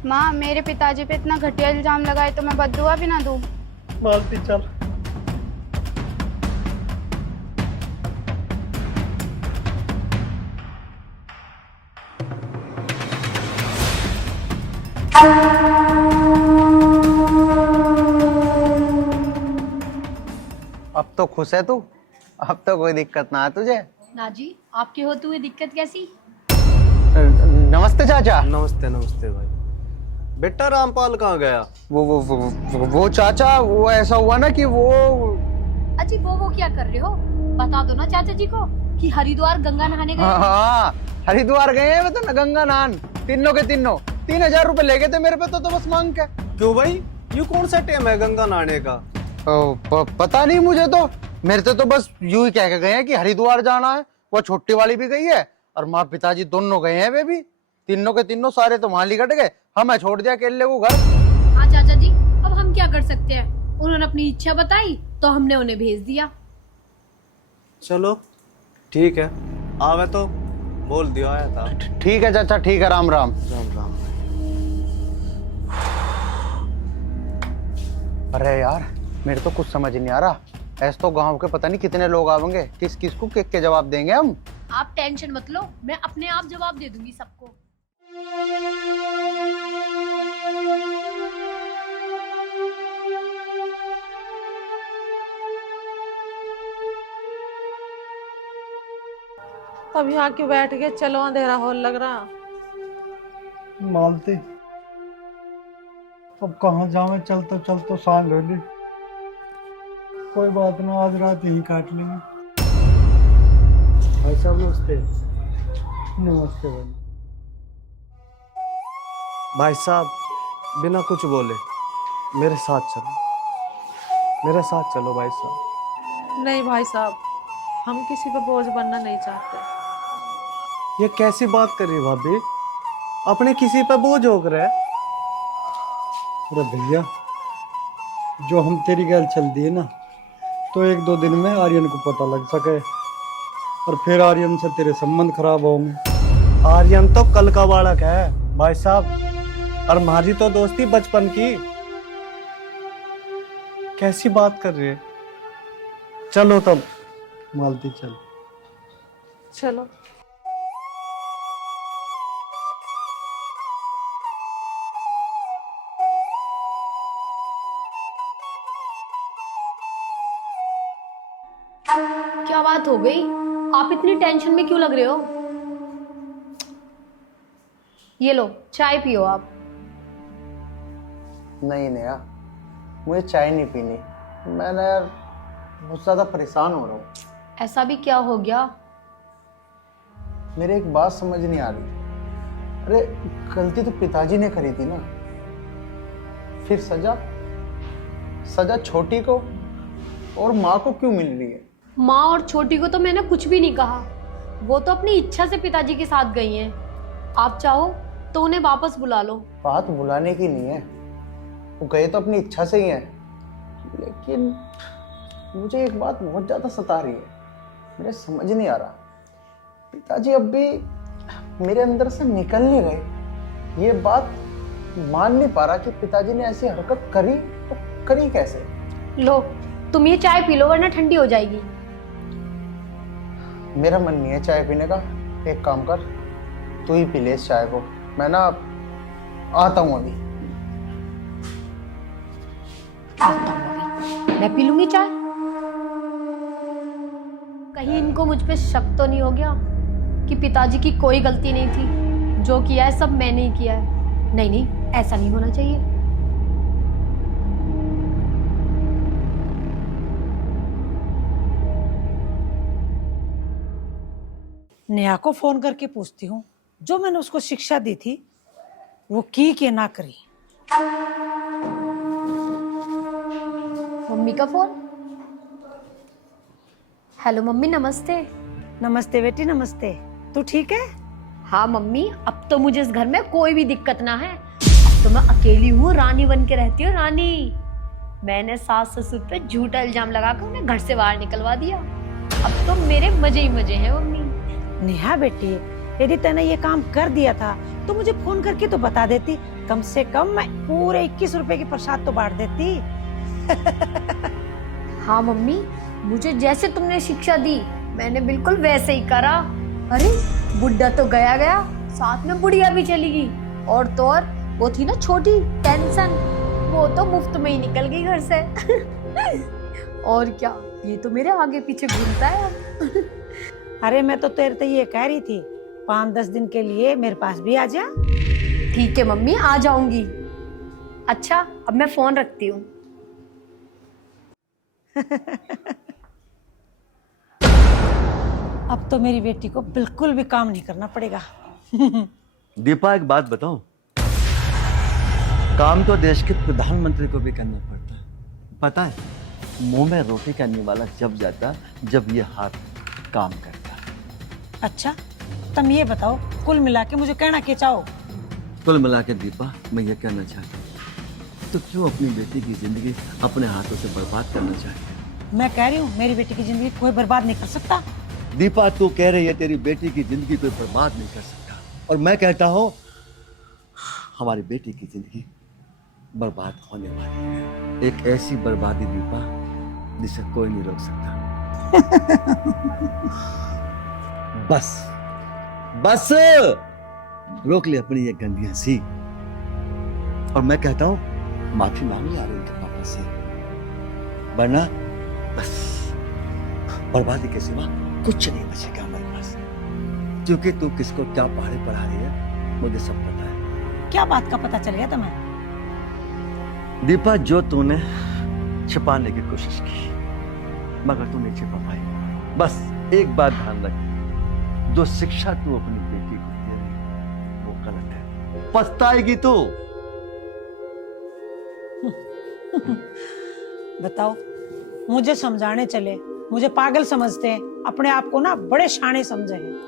माँ मेरे पिताजी पे इतना घटिया इल्जाम लगाए तो मैं बद्दुआ भी ना दूँ। मालती चल। अब तो खुश है तू? अब तो कोई दिक्कत ना है तुझे? ना जी, आपके होते हुए दिक्कत कैसी? नमस्ते चाचा। नमस्ते नमस्ते भाई। बेटा रामपाल कहाँ गया? वो चाचा, वो ऐसा हुआ ना कि वो अजी वो क्या कर रहे हो? बता दो ना चाचा जी को कि हरिद्वार गंगा नहाने गए। हाँ, हरिद्वार गए हैं तो गंगा नहान। तीनों के तीनों 3,000 रुपए ले गए थे मेरे पे तो बस मांग के। क्यों भाई, ये कौन सा टाइम है गंगा नहाने का? पता नहीं मुझे तो, मेरे से तो बस यूं ही कह के गए हैं कि हरिद्वार जाना है। वो छोटी वाली भी गई है और माँ पिताजी दोनों गए हैं। वे भी तीनों के तीनों सारे तो वहां लिकट गए, हमें छोड़ दिया अकेले वो घर। हाँ चाचा जी, अब हम क्या कर सकते हैं? उन्होंने अपनी इच्छा बताई तो हमने उन्हें भेज दिया। चलो ठीक है, आवे तो बोल दियो आया था। ठीक है चाचा, ठीक है। राम राम। राम राम। अरे यार, मेरे तो कुछ समझ नहीं आ रहा। ऐसे तो गांव के पता नहीं कितने लोग आवेंगे, किस किस को के जवाब देंगे हम। आप टेंशन मत लो, मैं अपने आप जवाब दे दूंगी सबको। अब यहाँ क्यों बैठ गए? चलो, अंधेरा होल लग रहा। मालती अब कहाँ जावे, चलते चलते सांझ हो ली। कोई बात ना, आज रात यही काट लेंगे। भाई साहब नमस्ते। नमस्ते भाई। भाई साहब बिना कुछ बोले मेरे साथ चलो, मेरे साथ चलो भाई साहब। नहीं भाई साहब, हम किसी पे बोझ बनना नहीं चाहते। ये कैसी बात कर रही भाभी? अपने किसी पे बोझ हो रहे? अरे भैया, जो हम तेरी गैल चल दिए ना, तो 1-2 दिन में आर्यन को पता लग सके और फिर आर्यन से तेरे संबंध खराब होंगे। आर्यन तो कल का बालक है भाई साहब, और हमारी तो दोस्ती बचपन की। कैसी बात कर रही है? चलो तब। मालती चल। चलो। क्या बात हो गई? आप इतनी टेंशन में क्यों लग रहे हो? ये लो, चाय पियो आप। नहीं नेहा, मुझे चाय नहीं पीनी। मैंने यार बहुत ज्यादा परेशान हो रहा हूँ। ऐसा भी क्या हो गया? मेरे एक बात समझ नहीं आ रही। अरे गलती तो पिताजी ने करी थी ना, फिर सजा छोटी को और माँ को क्यों मिल रही है? माँ और छोटी को तो मैंने कुछ भी नहीं कहा, वो तो अपनी इच्छा से पिताजी के साथ गई हैं। आप चाहो तो उन्हें वापस बुला लो। बात बुलाने की नहीं है, वो गए तो अपनी इच्छा से ही है। लेकिन मुझे एक बात बहुत ज्यादा सता रही है, मुझे समझ नहीं आ रहा। पिताजी अब भी मेरे अंदर से निकल नहीं गए। ये बात मान नहीं पा रहा कि पिताजी ने ऐसी हरकत करी, तो करी कैसे? लो, तुम ये चाय पी लो वरना ठंडी हो जाएगी। मेरा मन नहीं है चाय पीने का। एक काम कर, तू ही पी ले इस चाय को। मैं ना आता हूँ अभी। मैं पी लूंगी चाय। कहीं इनको मुझ पे शक तो नहीं हो गया कि पिताजी की कोई गलती नहीं थी, जो किया है सब मैंने ही किया है। नहीं नहीं, ऐसा नहीं होना चाहिए। नेहा को फोन करके पूछती हूँ, जो मैंने उसको शिक्षा दी थी वो की कि ना करी। मम्मी का फोन। हेलो मम्मी, नमस्ते। नमस्ते बेटी, नमस्ते। तू ठीक है? हाँ मम्मी, अब तो मुझे इस घर में कोई भी दिक्कत ना है। अब तो मैं अकेली हूँ, रानी बन के रहती हूँ, रानी। मैंने सास ससुर पे झूठा इल्जाम लगाकर उन्हें घर से बाहर निकलवा दिया। अब तो मेरे मजे ही मजे हैं मम्मी। नेहा बेटी, यदि तूने ये काम कर दिया था तो तो मुझे फोन करके तो बता देती, कम से कम मैं पूरे 21 रुपए की प्रसाद तो बांट देती। हाँ मम्मी, मुझे जैसे तुमने शिक्षा दी मैंने बिल्कुल वैसे ही करा। अरे बुढ़ा तो गया गया, साथ में बुढ़िया भी चली गई। और तो और वो थी ना छोटी टेंशन, वो तो मुफ्त में ही निकल गई घर से। और क्या, ये तो मेरे आगे पीछे घूमता है अब। अरे मैं तो तेरे से ये कह रही थी 5-10 दिन के लिए मेरे पास भी आ जा। ठीक है मम्मी, आ जाऊंगी। अच्छा अब मैं फोन रखती हूँ। अब तो मेरी बेटी को बिल्कुल भी काम नहीं करना पड़ेगा। दीपा एक बात बताऊं, काम तो देश के प्रधानमंत्री को भी करना पड़ता है। पता है, मुंह में रोटी करने वाला जब जाता जब ये हाथ काम करता। अच्छा तुम ये बताओ, कुल मिला के मुझे कहना क्या चाहो? कुल मिला के दीपा मैं ये कहना चाहता हूँ, तो क्यों अपनी बेटी की जिंदगी अपने हाथों से बर्बाद करना चाहती है? मैं कह रही हूँ मेरी बेटी की जिंदगी कोई बर्बाद नहीं कर सकता। दीपा तू कह रही है तेरी बेटी की जिंदगी कोई बर्बाद नहीं कर सकता, और मैं कहता हूँ हमारी बेटी की जिंदगी बर्बाद होने वाली है। एक ऐसी बर्बादी दीपा जिसे कोई नहीं रोक सकता। बस बस रोक ले अपनी ये गंदी हंसी, और मैं कहता हूं माफी मांग यार उनके पापा से, वरना बस बर्बादी के सिवा कुछ नहीं बचेगा हमारे पास। क्योंकि तू किसको क्या पहाड़े पढ़ा रही है मुझे सब पता है। क्या बात का पता चल गया तुम्हें? दीपा, जो तूने छिपाने की कोशिश की मगर तू नहीं छिपा पाई। बस एक बात ध्यान रख, जो शिक्षा तू अपनी बेटी को दे रही वो गलत है, पछताएगी तू। बताओ, मुझे समझाने चले, मुझे पागल समझते हैं, अपने आप को ना बड़े शाणे समझे हैं।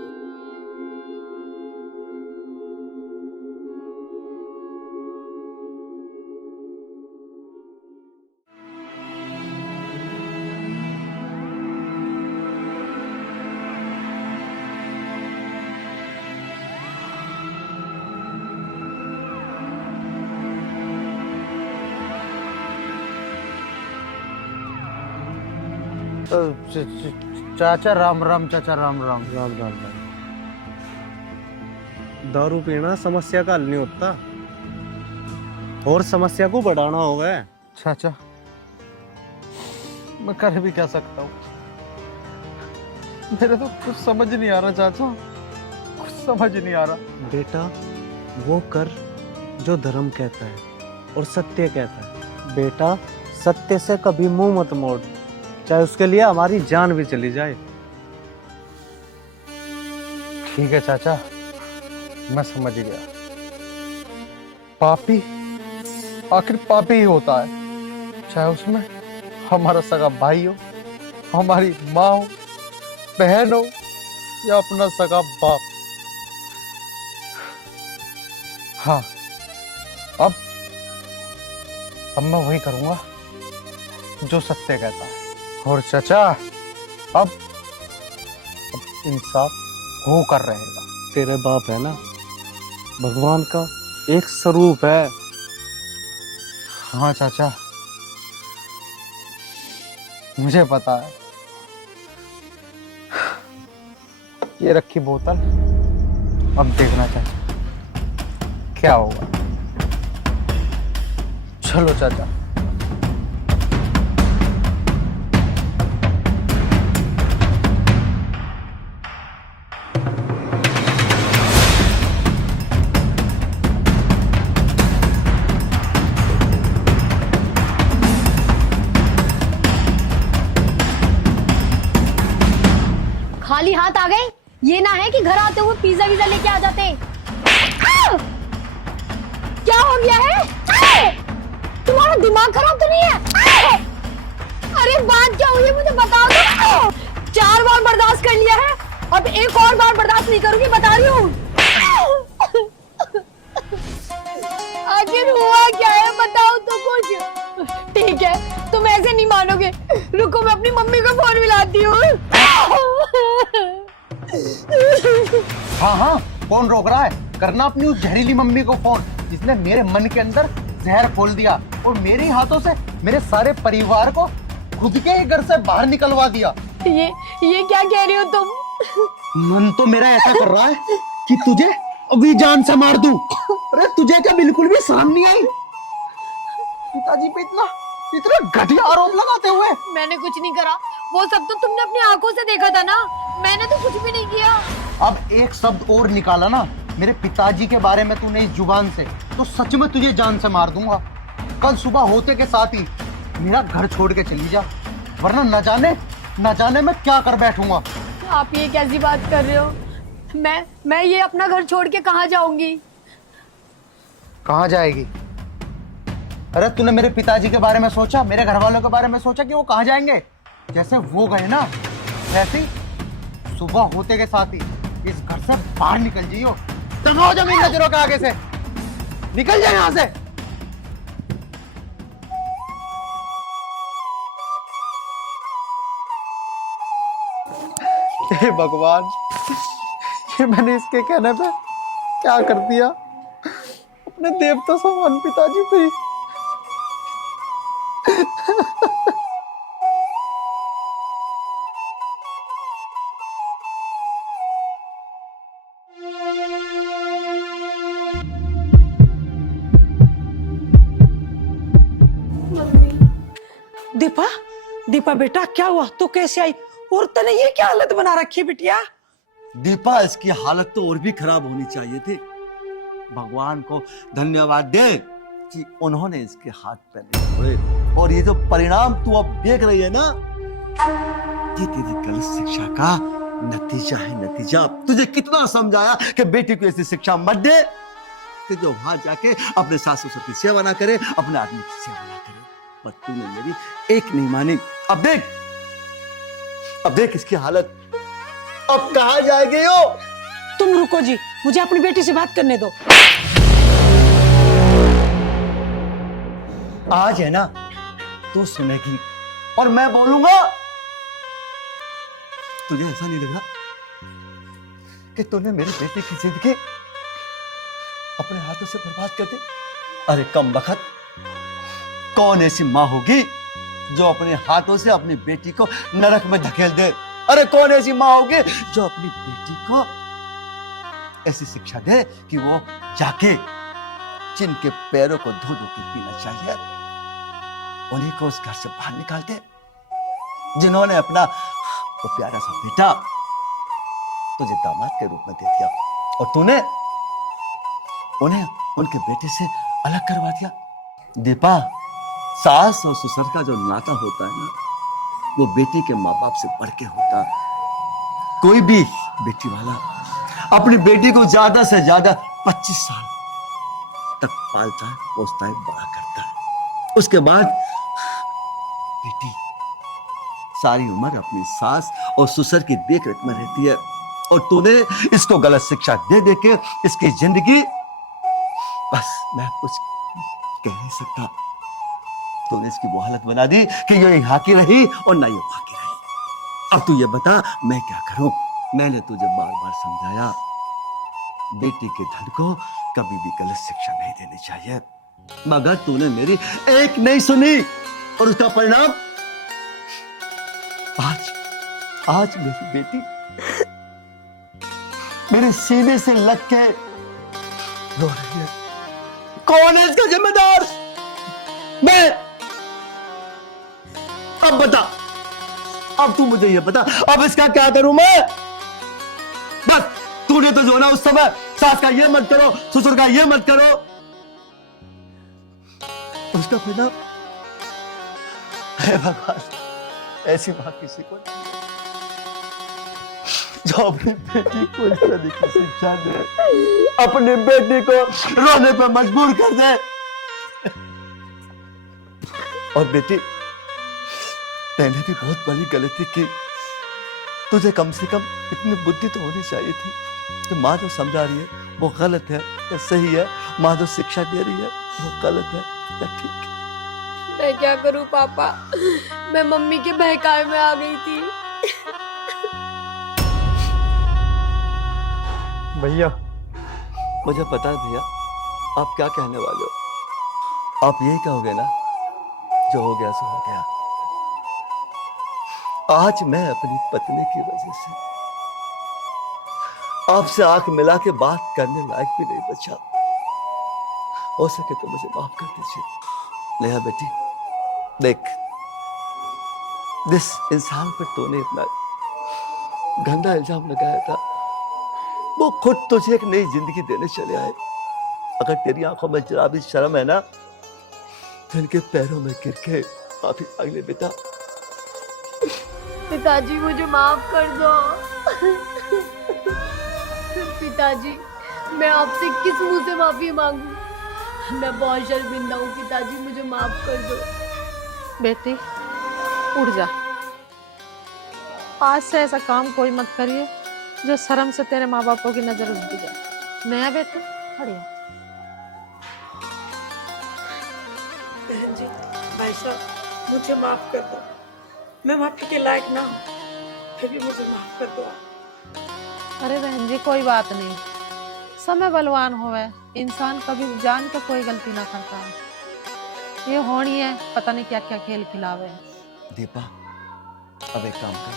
चाचा राम राम, चाचा राम राम। राम राम राम। दारू पीना समस्या का हल नहीं होता, और समस्या को बढ़ाना होगा। चाचा मैं कर भी क्या सकता हूँ, मेरे तो कुछ समझ नहीं आ रहा चाचा, कुछ समझ नहीं आ रहा। बेटा वो कर जो धर्म कहता है और सत्य कहता है। बेटा सत्य से कभी मुंह मत मोड़, चाहे उसके लिए हमारी जान भी चली जाए। ठीक है चाचा, मैं समझ गया। पापी आखिर पापी ही होता है, चाहे उसमें हमारा सगा भाई हो, हमारी माँ हो, बहन हो या अपना सगा बाप। हाँ, अब मैं वही करूंगा जो सत्य कहता है। और चाचा अब इंसाफ हो कर रहेगा। तेरे बाप है ना, भगवान का एक स्वरूप है। हाँ चाचा, मुझे पता है। ये रखी बोतल, अब देखना चाचा क्या होगा। चलो चाचा। खाली हाथ आ गए, ये ना है कि घर आते हुए पिज्जा विज़ा लेके आ जाते। क्या हो गया है? तुम्हारा दिमाग खराब तो नहीं है? अरे बात क्या हुई है मुझे बताओ तो। 4 बार बर्दाश्त कर लिया है, अब एक और बार बर्दाश्त नहीं करूंगी, बता रही हूँ। आखिर हुआ क्या है बताओ तो कुछ। ठीक है, तुम ऐसे नहीं मानोगे, रुको मैं अपनी मम्मी को फोन मिलाती हूँ। हाँ हाँ, कौन रोक रहा है? करना अपनी उस जहरीली मम्मी को फोन, जिसने मेरे मन के अंदर जहर खोल दिया और मेरे ही हाथों से मेरे सारे परिवार को खुद के ही घर से बाहर निकलवा दिया। ये क्या कह रही हो तुम? मन तो मेरा ऐसा कर रहा है कि तुझे अभी जान से मार दूं। अरे तुझे क्या बिल्कुल भी शर्म नहीं आई पिताजी पे इतना घटिया आरोप लगाते हुए? मैंने कुछ नहीं करा, वो सब तो तुमने अपनी आंखों से देखा था ना, मैंने तो कुछ भी नहीं किया। अब एक शब्द और निकाला ना मेरे पिताजी के बारे में तूने इस जुबान से, तो सच में तुझे जान से मार दूंगा। कल सुबह होते के साथ ही मेरा घर छोड़ के चली जा, वरना न जाने मैं क्या कर बैठूंगा। आप ये कैसी बात कर रहे हो? मैं ये अपना घर छोड़ के कहाँ जाऊंगी? कहाँ जाएगी? अरे तूने मेरे पिताजी के बारे में सोचा, मेरे घर वालों के बारे में सोचा कि वो कहाँ जाएंगे? जैसे वो गए ना, वैसे ही सुबह होते के साथ ही इस घर से बाहर निकल जाइयो। तनाव जमीन नजरों के आगे से निकल जाए यहाँ से। हे भगवान, ये मैंने इसके कहने पे क्या कर दिया? अपने देवता समान पिताजी पे। दीपा, दीपा बेटा क्या हुआ? तू कैसे आई? और तने ये क्या हालत बना रखी है बिटिया? दीपा, इसकी हालत तो और भी खराब होनी चाहिए थी। भगवान को धन्यवाद दे कि उन्होंने इसके हाथ पैर छोड़े, और ये जो परिणाम तू अब देख रही है ना, ये तेरी गलत शिक्षा का नतीजा है। नतीजा तुझे कितना समझाया कि बेटी को ऐसी शिक्षा मत दे कि जो वहां जाके अपने सास ससुर की सेवा ना करे, अपने आदमी की सेवा ना करे, पर तूने मेरी एक नहीं मानी। अब देख इसकी हालत। अब कहाँ जाएगी हो? तुम रुको जी, मुझे अपनी बेटी से बात करने दो। आज है ना तू सुनेगी और मैं बोलूंगा। तुझे ऐसा नहीं लगा कि तूने मेरी बेटी की जिंदगी अपने हाथों से बर्बाद कर दी? अरे कम बखत, कौन ऐसी माँ होगी जो अपने हाथों से अपनी बेटी को नरक में धकेल दे? अरे कौन ऐसी माँ होगी जो अपनी बेटी को ऐसी शिक्षा दे कि वो जाके जिनके पैरों को धो धो के पीना चाहिए, उन्हीं को उस घर से बाहर निकाल दे, जिन्होंने अपना वो प्यारा सा बेटा तुझे दामाद के रूप में दे दिया, और तूने उन्हें उनके बेटे से अलग करवा दिया। दीपा, सास और ससुर का जो नाता होता है ना, वो बेटी के माँ बाप से बढ़ के होता है। कोई भी बेटी वाला अपनी बेटी को ज्यादा से ज्यादा 25 साल तक पालता है, पोसता है, बड़ा करता है। उसके बाद बेटी सारी उम्र अपनी सास और ससुर की देख रेख में रहती है, और तूने इसको गलत शिक्षा दे दे के इसकी जिंदगी, बस मैं कुछ कह नहीं सकता, तूने इसकी वो हालत बना दी कि ये यहाँ की रही और ना ये वहां की रही। अब तू ये बता मैं क्या करूं? मैंने तुझे बार बार समझाया, बेटी के धन को कभी भी गलत शिक्षा नहीं देनी चाहिए, मगर तूने मेरी एक नहीं सुनी, और उसका परिणाम आज मेरी बेटी मेरे सीने से लग के रो रही है। कौन है इसका जिम्मेदार? मैं। अब बता, अब तू मुझे ये बता, अब इसका क्या करूं मैं? बस तूने तो जो ना उस समय सास का ये मत करो, ससुर का ये मत करो, उसका परिणाम, हे भगवान, ऐसी मां किसी को नहीं जो अपनी बेटी को इस तरह की शिक्षा दे, अपनी बेटी को रोने पे मजबूर कर दे। और बेटी, मैंने भी बहुत बड़ी गलती की। तुझे कम से कम इतनी बुद्धि तो होनी चाहिए थी कि माँ जो समझा रही है वो गलत है या सही है, माँ जो शिक्षा दे रही है वो गलत है या ठीक है। मैं क्या करूं पापा, मैं मम्मी के बहकावे में आ गई थी। भैया, मुझे पता है भैया आप क्या कहने वाले हो। आप यही कहोगे ना, जो हो गया सो हो गया। आज मैं अपनी पत्नी की वजह से आपसे आंख मिला के बात करने लायक भी नहीं बचा। हो सके तो मुझे माफ कर दीजिए। नेहा बेटी देख, जिस इंसान पर तूने इतना गंदा इल्जाम लगाया था वो खुद तुझे एक नई जिंदगी देने चले आए। अगर तेरी आंखों में जरा भी शर्म है ना तो इनके पैरों में गिर के माफी मांग ले बेटा। पिताजी मुझे माफ कर दो। पिताजी मैं आपसे किस मुंह से माफी मांगू। मैं बहुत शर्मिंदा हूँ पिताजी, मुझे माफ कर दो। बेटी उठ जा, आज से ऐसा काम कोई मत करिए जो शर्म से तेरे माँ बापों की नजर उठ जाए। नया बेटी खड़ी हो। बहन जी, भाई साहब मुझे माफ कर दो। मैं माफी के लायक ना हूँ, फिर भी मुझे माफ कर दो। अरे बहन जी कोई बात नहीं, समय बलवान होवे, इंसान कभी जान के कोई गलती ना करता है। ये होनी है, पता नहीं क्या क्या खेल खिलावे। दीपा अब एक काम कर,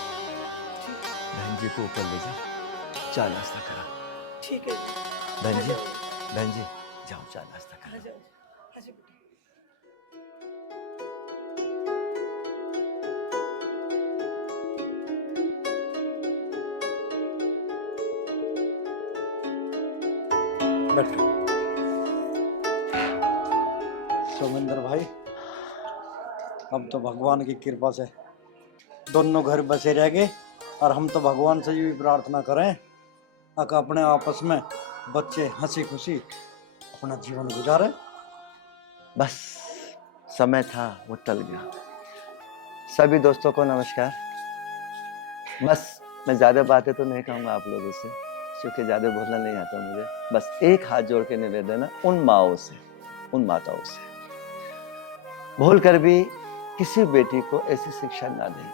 बहन जी को ऊपर ले जा, चाय नाश्ता करा। ठीक है बहन जी जाओ चाय नाश्ता करा। बैठो। सोमेंद्र भाई, अब तो भगवान की कृपा से दोनों घर बसे रह गए, और हम तो भगवान से भी प्रार्थना करें कि अपने आपस में बच्चे हंसी खुशी अपना जीवन गुजारे। बस समय था वो टल गया। सभी दोस्तों को नमस्कार। बस मैं ज्यादा बातें तो नहीं कहूंगा आप लोगों से, क्योंकि ज्यादा बोलना नहीं आता मुझे। बस एक हाथ जोड़ के निवेदन है उन माओं से, उन माताओं से, भूल कर भी किसी बेटी को ऐसी शिक्षा ना दें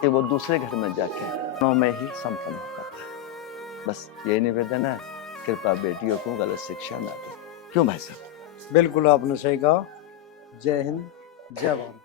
कि वो दूसरे घर में जाके में ही संपन्न हो पाता है। बस ये निवेदन है, कृपया बेटियों को गलत शिक्षा ना दें। क्यों भाई साहब? बिल्कुल आपने सही कहा। जय हिंद, जय भारत।